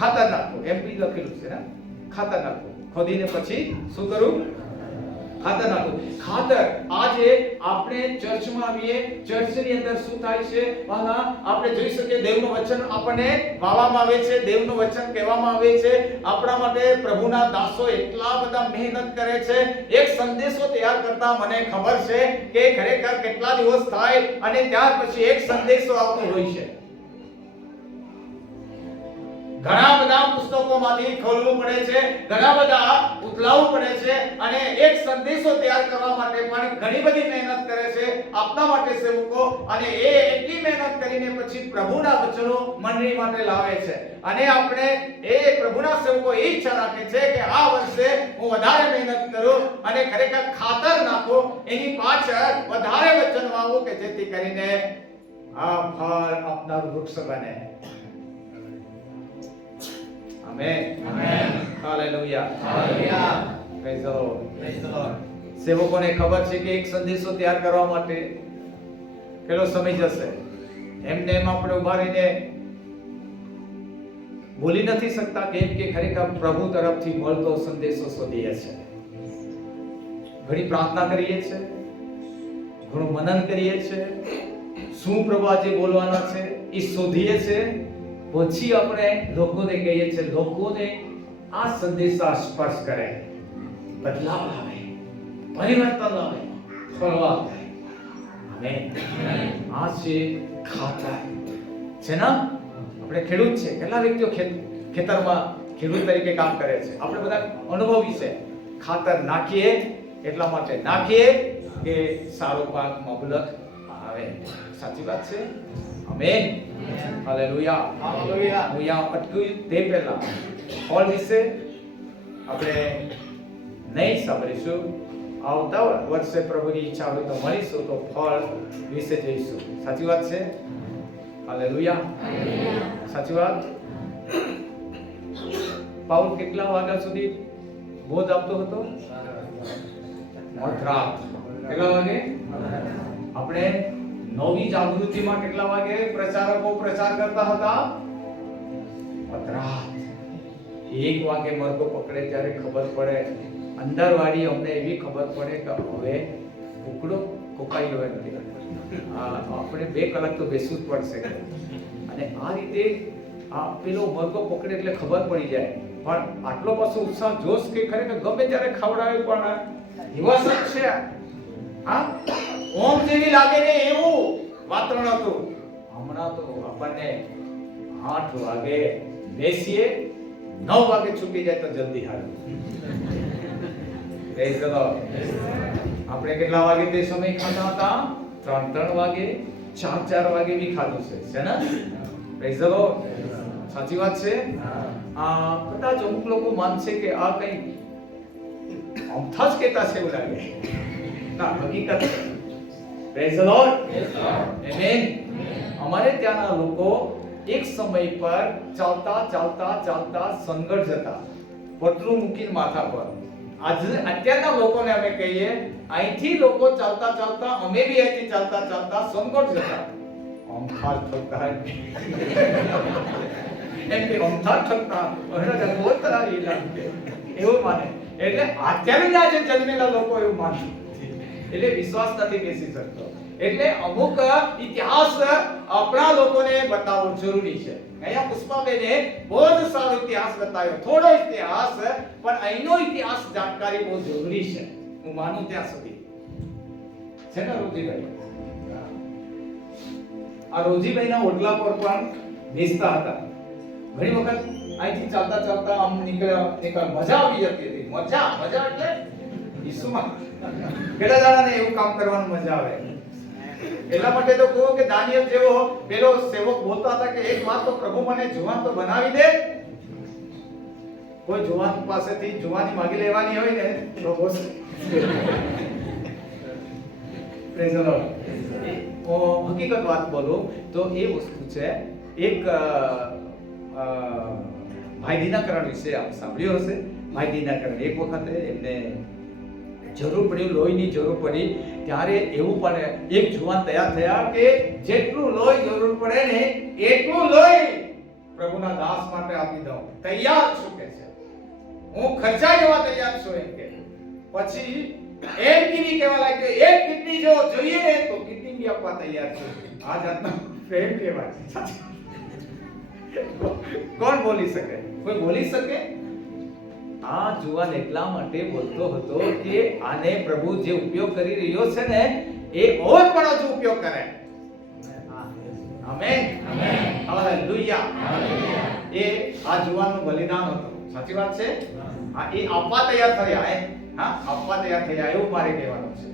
ખાતર નાખો, એમ બી લખેલું છે ને, ખાતર નાખો. ખોદીને પછી શું કરું? ખાતર નાખો. ખાતર, આજે આપણે ચર્ચમાં આવીએ, ચર્ચની અંદર શું થાય છે? આપણે જોઈ શકીએ દેવનું વચન આપણને વાવવામાં આવે છે, દેવનું વચન કહેવામાં આવે છે. આપણા માટે પ્રભુના દાસો એટલા બધા મહેનત કરે છે. એક સંદેશો તૈયાર કરતા મને ખબર છે કે ખરેખર કેટલા દિવસ થાય, અને ત્યાર પછી એક સંદેશો આવતો હોય છે. ઘણા બધા પુસ્તકોમાંથી ખોલવું પડે છે, ઘણા બધા ઉથલાવવું પડે છે, અને એક સંદેશો તૈયાર કરવા માટે પણ ઘણી બધી મહેનત કરે છે આપણા માટે સેવકો. અને એ એટલી મહેનત કરીને પછી પ્રભુના વચનો મંડળી માટે લાવે છે. અને આપણે એ પ્રભુના સેવકો એ ઈચ્છા રાખે છે કે આ વર્ષે હું વધારે મહેનત કરું અને ખરેખર ખાતર નાખો, એની પાછળ વધારે વચન વાવું કે જેથી કરીને આ ફળ આપનારું વૃક્ષ બને. Amen. Hallelujah. Praise the lord. સેવકોને ખબર છે કે એક સંદેશો તૈયાર કરવા માટે કેટલો સમય જશે. એમને એમ આપણે ઉભા રહીને બોલી નથી શકતા, કેમ કે ખરેખર પ્રભુ તરફથી મળતો સંદેશો શોધીએ છે. ઘણી પ્રાર્થના કરીએ છે, ઘણું મનન કરીએ છે, શું પ્રભુ આજે બોલવાના છે એ શોધીએ છે. પછી આપણે લોકોને કહીએ છીએ, લોકોને આ સંદેશા સ્પર્શ કરે, બદલાવ લાવે, પરિવર્તન લાવે, ફળવા થાય. આમેન. આ છે ખાતર છે ને. આપણે ખેડૂત છે, કેટલા વ્યક્તિઓ ખેતરમાં ખેડૂત તરીકે કામ કરે છે. આપણે બધા અનુભવી છે. ખાતર નાખીએ એટલા માટે નાખીએ કે સારો પાક મબલક આવે. સાચી વાત છે. આમેન. હાલેલુયા. હાલેલુયા. હું અહીંયા અટક્યું તે પહેલા ફળ વિશે આપણે નહીં સાંભળીશું. આવતા વર્ષે પ્રભુની ઈચ્છા હોય તો મળીશું, તો ફળ વિશે જઈશું. સાચી વાત છે? હાલેલુયા. સાચી વાત. પાઉલ કેટલા વાગ્યા સુધી બોધ આપતો હતો? મધરાત. કેટલા વાગે? આપણે નવી જાગૃતિમાં કેટલા વાગે પ્રચારકો પ્રચાર કરતા હતા? મધરાત. 1 વાગે મરકો પકડે ત્યારે ખબર પડે, અંદરવાળી અમને એવી ખબર પડે કે હવે ઉકળો કોકાઈ ગયો નથી. આપણે 2 કલાક તો બેસવું જ પડશે. અને આ રીતે આ પેલો મરકો પકડે એટલે ખબર પડી જાય. પણ આટલો પાછો ઉત્સાહ જોશ કે ખરેખર ગમે ત્યારે ખવડાવે પણ દિવસ જ છે. હા, ઓમ જેવી લાગે ને એવું વાતાવરણ હતું. હમણાં તો આપણને 8 વાગે બેસીએ, 9 વાગે છૂટી જાય તો જલ્દી હાલ. Praise the lord. આપણે કેટલા વાગે તે સમય ખાતા હતા? 3 વાગે, 4 વાગે બી ખાધું છે ને? Praise the lord. સાચી વાત છે. કદાચ અમુક લોકો માનશે કે આ કઈ અમથા જ કહેતા છે એવું લાગે. ના, હકીકત. Praise the lord. આમેન. અમારે ત્યાંના લોકો એક સમય પર ચાલતા ચાલતા ચાલતા સંગઠ જતા, પટલું મૂકીને માથા પર. અત્યારના લોકોને અમે કહીએ, અહીંથી લોકો ચાલતા ચાલતા, અમે બી અહીંથી ચાલતા ચાલતા સંગઠ જતા. અમથા થતા એમ કે અમથા થતા બોલતા એવું માને. એટલે અત્યારના જે જન્મેલા લોકો એવું માને, એટલે વિશ્વાસ નથી બેસી શકતો. એટલે અમુક ઇતિહાસ આપણા લોકોને બતાવવો જરૂરી છે. અહીંયા પુષ્પાબેને બહુ જ સારો ઇતિહાસ બતાવ્યો, થોડો ઇતિહાસ, પણ અહીંનો ઇતિહાસ જાણકારી બહુ જરૂરી છે, હું માનું ત્યાં સુધી. છે ને રોજીભાઈ? આ રોજીભાઈના ઓટલા પર પણ બેસતા હતા. ઘણી વખત અહીંથી ચાલતા ચાલતા આમ નીકળ્યા, મજા આવી જતી હતી. મજા એટલે ઈસુમાં પેલા દાડાને એવું કામ કરવાનું મજા આવે. એટલા માટે તો કહું કે દાનિયેલ જેવો પેલો સેવક બોલતા હતા કે એક વાત તો પ્રભુ મને જુવાન તો બનાવી દે. કોઈ જુવાન પાસેથી જુવાની માંગી લેવાની હોય ને તો બોસ. Praise the lord. હકીકત વાત બોલું તો એ વસ્તુ છે. એક ભાઈ દિનાકરણ વિશે આપ સાંભળ્યું હશે. ભાઈ દિનાકરણ એક વખત એમને જરૂર પડી, લોહીની જરૂર પડી, ત્યારે એવું પડે એક જુવાન તૈયાર થયા કે જેટલું લોહી જરૂર પડે ને એટલું લોહી પ્રભુના દાસ માટે આપી દઉં, તૈયાર છું કે છે, હું ખર્ચા જેવા તૈયાર છું એમ કે. પછી એમ કીધી કહેવા લાગ્યો, એક કિડની જો જોઈએ ને તો કિડની બી આપવા તૈયાર છું. આ જાતનો પ્રેમ કહેવાય. કોણ બોલી શકે? કોઈ બોલી શકે? આ જુવાન એટલા માટે બોલતો હતો કે આને પ્રભુ જે ઉપયોગ કરી રહ્યો છે ને એ ઓર પણ હજુ ઉપયોગ કરે. આમેન. હાલેલુયા. એ આ જુવાનનું બલિદાન હતું. સાચી વાત છે. હા, એ આપવા તૈયાર થયા. હા, આપવા તૈયાર થયા એવું મારે કહેવાનું છે.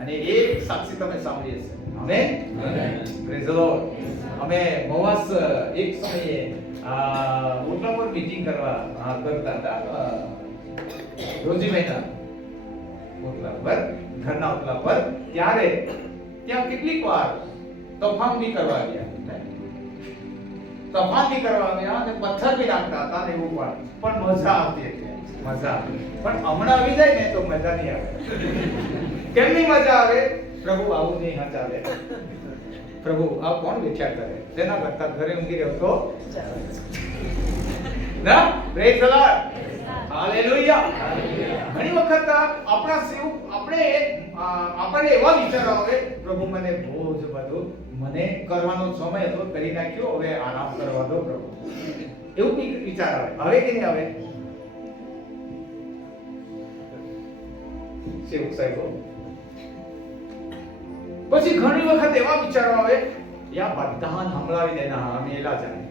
અને એ સાક્ષી તમે સાંભળી હશે. આમેન. Praise the lord. અમે મવાસ એક સમયે ઓટલા પર મીટિંગ કરતા હતા. રોજીભાઈના ઓટલા પર, ઘરના ઓટલા પર. ત્યારે ત્યાં કેટલીક વાર તોફાન બી કરવા આવ્યા, અને પથ્થર બી નાખતા હતા ને એવું પણ મજા આવતી હતી. મજા. પણ હમણાં આવી જાય ને તો મજા નહીં આવે. કેમની મજા આવે? પ્રભુ આવું નહીં હા ચાલે. પ્રભુ આ કોણ વિચાર કરે? તેના કરતા ઘરે ઊંઘી રહ્યો તો ના. Praise the lord. હાલેલુયા. ઘણી વખત આપણે એવા વિચારો આવે, પ્રભુ મને બહુ જ બધું મને કરવાનો સમય હતો, કરી નાખ્યો, હવે આરામ કરવા દો પ્રભુ, એવું બી વિચાર આવે. હવે કે નહીં આવે? સેવક સાહેબ પછી ઘણી વખત એવા વિચારો આવે, યા બધા હમલાવી દેના, અમે એલા જાણે.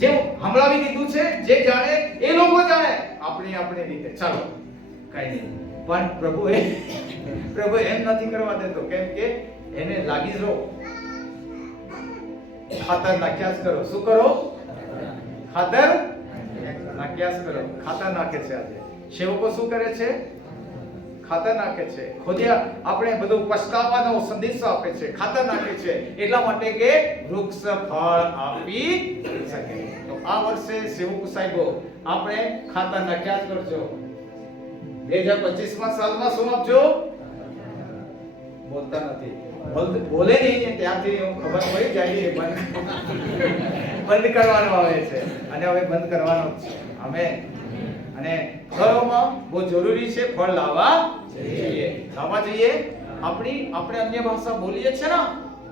જે હમલાવી દીધું છે, જે જાણે એ લોકો જાણે, આપણે રીતે ચાલો કઈ નહીં. પણ પ્રભુ એમ નથી કરવા દેતો. કેમ કે એને લાગી જ રહો, ખાતર નાખ્યા જ કરો. શું કરો? ખાતર નાખ્યા જ કરો. ખાતર નાખે છે. આજે સેવકો શું કરે છે? ખાતર નાખે છે. ખોદિયા આપણે બધું પછતાવાનો સંદેશો આપે છે, ખાતર નાખે છે એટલા માટે કે વૃક્ષ ફળ આપી શકે. તો આ વર્ષે સેવક સાહેબો આપણે ખાતર નાખ્યા જ કરજો. 2025 સાલમાં શું આપજો? બોલતા નથી, બોલે નહીં ને ત્યાંથી ખબર પડી જાય કે બંધ કરવાનો આવે છે અને હવે બંધ કરવાનો જ છે. આમેન. અને ફળોમાં બહુ જરૂરી છે, ફળ લાવવા જોઈએ. આપણે અન્ય ભાષા બોલીએ છે ને,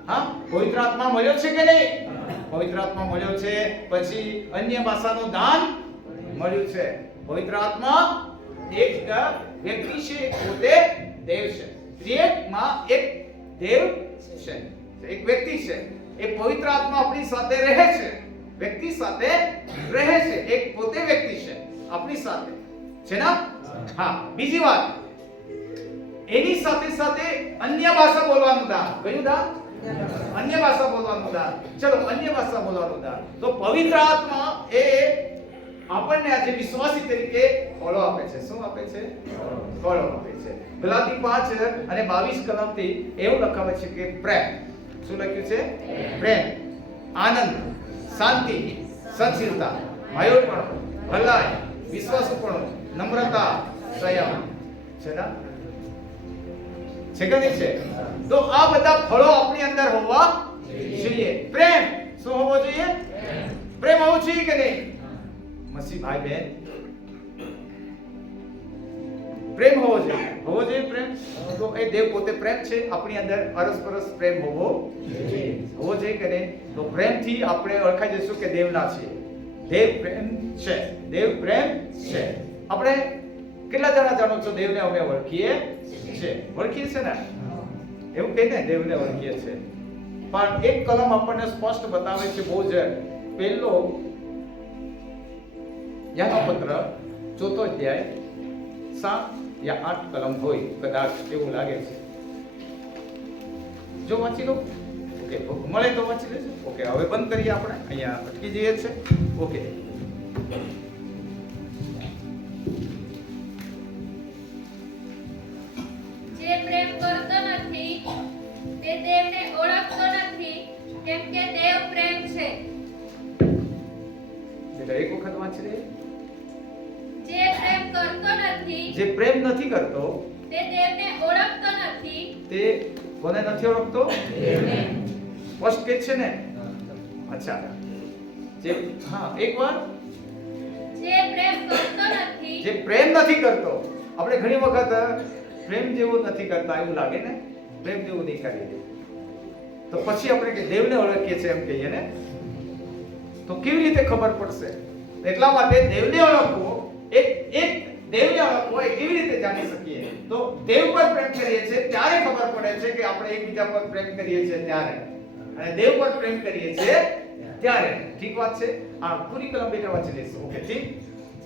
હા, પવિત્ર આત્મા મળ્યો છે કે નહીં? પવિત્ર આત્મા મળ્યો છે, પછી અન્ય ભાષાનું દાન મળ્યું છે. પવિત્ર આત્મા એક વ્યક્તિ છે, પોતે દેવ છે. ત્રિએકમાં એક દેવ છે, એક વ્યક્તિ છે. એ પવિત્ર આત્મા આપણી સાથે રહે છે, વ્યક્તિ સાથે રહે છે. એક પોતે વ્યક્તિ છે, આપણી સાથે છે ને. હા, બીજી વાત, એની સાથે સાથે અન્ય ભાષા બોલવાનું દાન. કયું દાન? અન્ય ભાષા બોલવાનું દાન. ચલો, અન્ય ભાષા બોલવાનું દાન. તો પવિત્ર આત્મા એ આપણને આજે વિશ્વાસી તરીકે ફળો આપે છે. શું આપે છે? ફળો આપે છે. ગલાતી 5 અને 22 કલમથી એવું લખાવે છે કે પ્રેમ. શું લખ્યું છે? પ્રેમ, આનંદ, શાંતિ, સહનશીલતા, ભાઈઓપણું, ભલાઈ, વિશ્વાસુપણું, નમ્રતા, સંયમ. છે ને? છે કે નહીં છે? તો આ બધા ફળો આપણી અંદર હોવા જોઈએ. પ્રેમ શું હોવો જોઈએ? પ્રેમ હોવો જોઈએ કે નહીં? મસી ભાઈ બહેન, પ્રેમ હોવો જોઈએ. હોવો જોઈએ પ્રેમ. તો એ દેવ પોતે પ્રેમ છે. આપણી અંદર અરસપરસ પ્રેમ હોવો જોઈએ કે નહીં? તો પ્રેમથી આપણે ઓળખાઈ જઈશું કે દેવના છીએ. દેવ પ્રેમ છે, દેવ પ્રેમ છે. આપણે કેટલા જણા જાણો છો દેવને અમે ઓળખીએ છે? ઓળખીએ છે ને? એવું કહીને દેવને ઓળખીએ છે. પણ એક કલમ આપણને સ્પષ્ટ બતાવે છે, બહુ જ પહેલો યાત્રાપત્ર 4 અધ્યાય 7 યા 8 કલમ હોય કદાચ, એવું લાગે છે. જો વાંચી લો. ઓકે, મળે તો વાંચી લેજો. ઓકે, હવે બંધ કરીએ. આપણે અહીંયા અટકી જઈએ છે. ઓકે, જે પ્રેમ કરતો નથી તે દેવને ઓળખતો નથી, કેમ કે દેવ પ્રેમ છે. બેટા એક વખત વાંચી લે. જે પ્રેમ કરતો નથી જે પ્રેમ નથી કરતો તે દેવને ઓળખતો નથી. તે કોને નથી ઓળખતો? દેવને. સ્પષ્ટ કે છે ને? અચ્છા, જે હા, એકવાર જે પ્રેમ કરતો નથી જે પ્રેમ નથી કરતો. આપણે ઘણી વખત પ્રેમ જેવું નથી કરતા એવું લાગે ને, પ્રેમ જેવું નહીં કરીએ તો પછી આપણે કે દેવને ઓળખીએ છીએ એમ કહીએ ને, તો કેવી રીતે ખબર પડશે? એટલા માટે દેવને ઓળખવો, એક દેવને ઓળખવો એ કેવી રીતે જાણી શકીએ? તો દેવ પર પ્રેમ કરીએ છીએ ત્યારે ખબર પડે છે કે આપણે એકબીજા પર પ્રેમ કરીએ છીએ ત્યારે, અને દેવ પર પ્રેમ કરીએ છીએ ત્યારે. ઠીક વાત છે? આ પૂરી કલમ બેટા વાંચી લઈશું. ઓકે, ઠીક.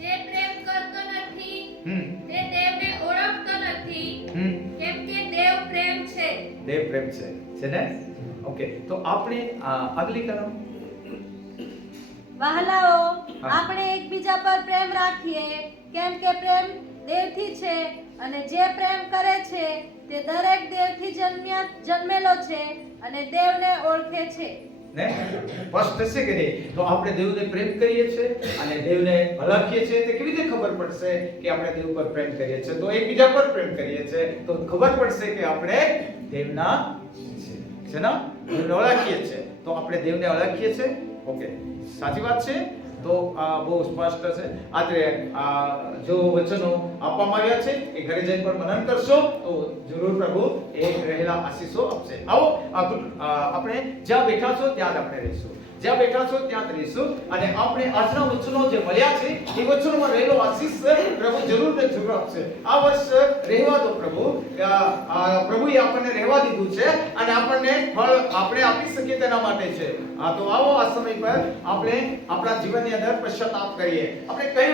જે પ્રેમ કરતો નથી હમ તે દેવને ઓળખતો નથી, હમ કેમ કે દેવ પ્રેમ છે. દેવ પ્રેમ છે ને? ઓકે, તો આપણે આગલી કલમ. વહાલાઓ, હા. આપણે એકબીજા પર પ્રેમ રાખીએ, કેમ કે પ્રેમ દેવથી છે, અને જે પ્રેમ કરે છે તે દરેક દેવથી જન્મેલો છે અને દેવને ઓળખે છે. ને સ્પષ્ટ છે કે નહીં? તો આપણે દેવને પ્રેમ કરીએ છીએ અને દેવને ઓળખીએ છીએ. તે કેવી રીતે ખબર પડશે કે આપણે દેવ પર પ્રેમ કરીએ છીએ? તો એકબીજા પર પ્રેમ કરીએ છીએ તો ખબર પડશે કે આપણે દેવના છે ને? દેવને ઓળખીએ છીએ તો આપણે દેવને ઓળખીએ છીએ. ઓકે, સાચી વાત છે. તો આ બહુ સ્પષ્ટ છે. આજે જો વચનો આપવામાં આવ્યા છે એ ઘરે જઈને પણ મનન કરશો તો જરૂર પ્રભુ એ રહેલા આશીષો આપશે. આવો આપણે જ્યાં બેઠા છો ત્યાં જ આપણે રહીશું. જ્યાં બેઠા છો ત્યાં જ રહીશું. અને આપણે આજના વચનો જે મળ્યા છે એ વચનોમાં રહેલો આશીષ પ્રભુ જરૂર ને જરૂર આપશે. આ વર્ષ રહેવા દો પ્રભુ. પ્રભુએ આપણને રહેવા દીધું છે અને આપણને ફળ આપણે આપી શકીએ તેના માટે છે. તો આવો આ સમય પર આપણે આપણા જીવનની અંદર પશ્ચાતાપ કરીએ. આપણે કઈ